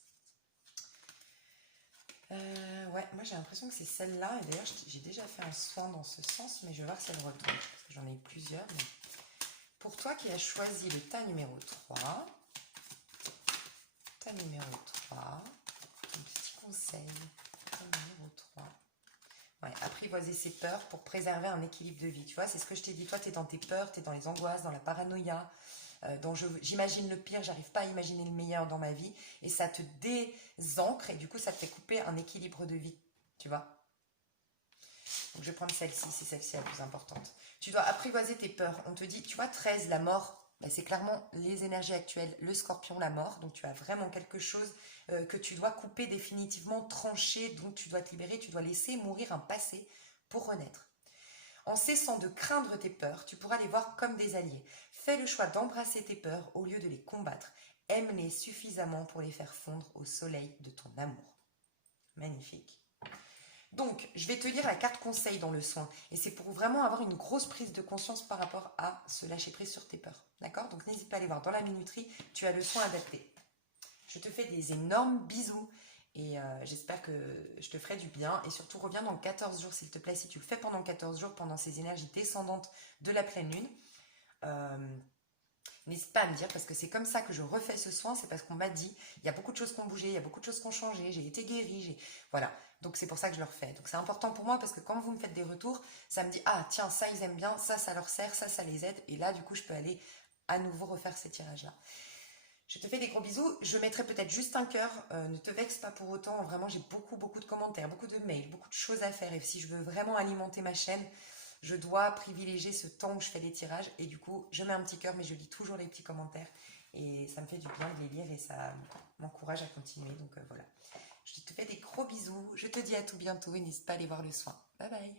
Ouais, moi j'ai l'impression que c'est celle-là. Et d'ailleurs, j'ai déjà fait un soin dans ce sens, mais je vais voir si elle retombe. Parce que j'en ai eu plusieurs. Mais... Pour toi qui as choisi le tas numéro 3, tas numéro 3, un petit conseil. Tas numéro 3. Ouais, apprivoiser ses peurs pour préserver un équilibre de vie. Tu vois, c'est ce que je t'ai dit. Toi, tu es dans tes peurs, tu es dans les angoisses, dans la paranoïa. J'imagine le pire, j'arrive pas à imaginer le meilleur dans ma vie. Et ça te désancre et du coup, ça te fait couper un équilibre de vie. Tu vois. Donc je vais prendre celle-ci, c'est celle-ci la plus importante. Tu dois apprivoiser tes peurs. On te dit, tu vois, 13, la mort, ben, c'est clairement les énergies actuelles, le scorpion, la mort. Donc tu as vraiment quelque chose que tu dois couper définitivement, trancher, donc tu dois te libérer, tu dois laisser mourir un passé pour renaître. En cessant de craindre tes peurs, tu pourras les voir comme des alliés. Fais le choix d'embrasser tes peurs au lieu de les combattre. Aime-les suffisamment pour les faire fondre au soleil de ton amour. Magnifique. Donc, je vais te lire la carte conseil dans le soin. Et c'est pour vraiment avoir une grosse prise de conscience par rapport à se lâcher prise sur tes peurs. D'accord? Donc, n'hésite pas à aller voir dans la minuterie. Tu as le soin adapté. Je te fais des énormes bisous. Et j'espère que je te ferai du bien. Et surtout, reviens dans 14 jours, s'il te plaît. Si tu le fais pendant 14 jours, pendant ces énergies descendantes de la pleine lune, n'hésite pas à me dire, parce que c'est comme ça que je refais ce soin, c'est parce qu'on m'a dit, il y a beaucoup de choses qui ont bougé, il y a beaucoup de choses qui ont changé, j'ai été guérie, voilà. Donc c'est pour ça que je le refais. Donc c'est important pour moi parce que quand vous me faites des retours, ça me dit, ah tiens, ça ils aiment bien, ça leur sert, ça les aide. Et là, du coup, je peux aller à nouveau refaire ces tirages-là. Je te fais des gros bisous. Je mettrai peut-être juste un cœur. Ne te vexe pas pour autant. Vraiment, j'ai beaucoup de commentaires, beaucoup de mails, beaucoup de choses à faire. Et si je veux vraiment alimenter ma chaîne, je dois privilégier ce temps où je fais les tirages. Et du coup, je mets un petit cœur, mais je lis toujours les petits commentaires. Et ça me fait du bien de les lire et ça m'encourage à continuer. Donc voilà. Je te fais des gros gros bisous. Je te dis à tout bientôt et n'hésite pas à aller voir le soin. Bye bye.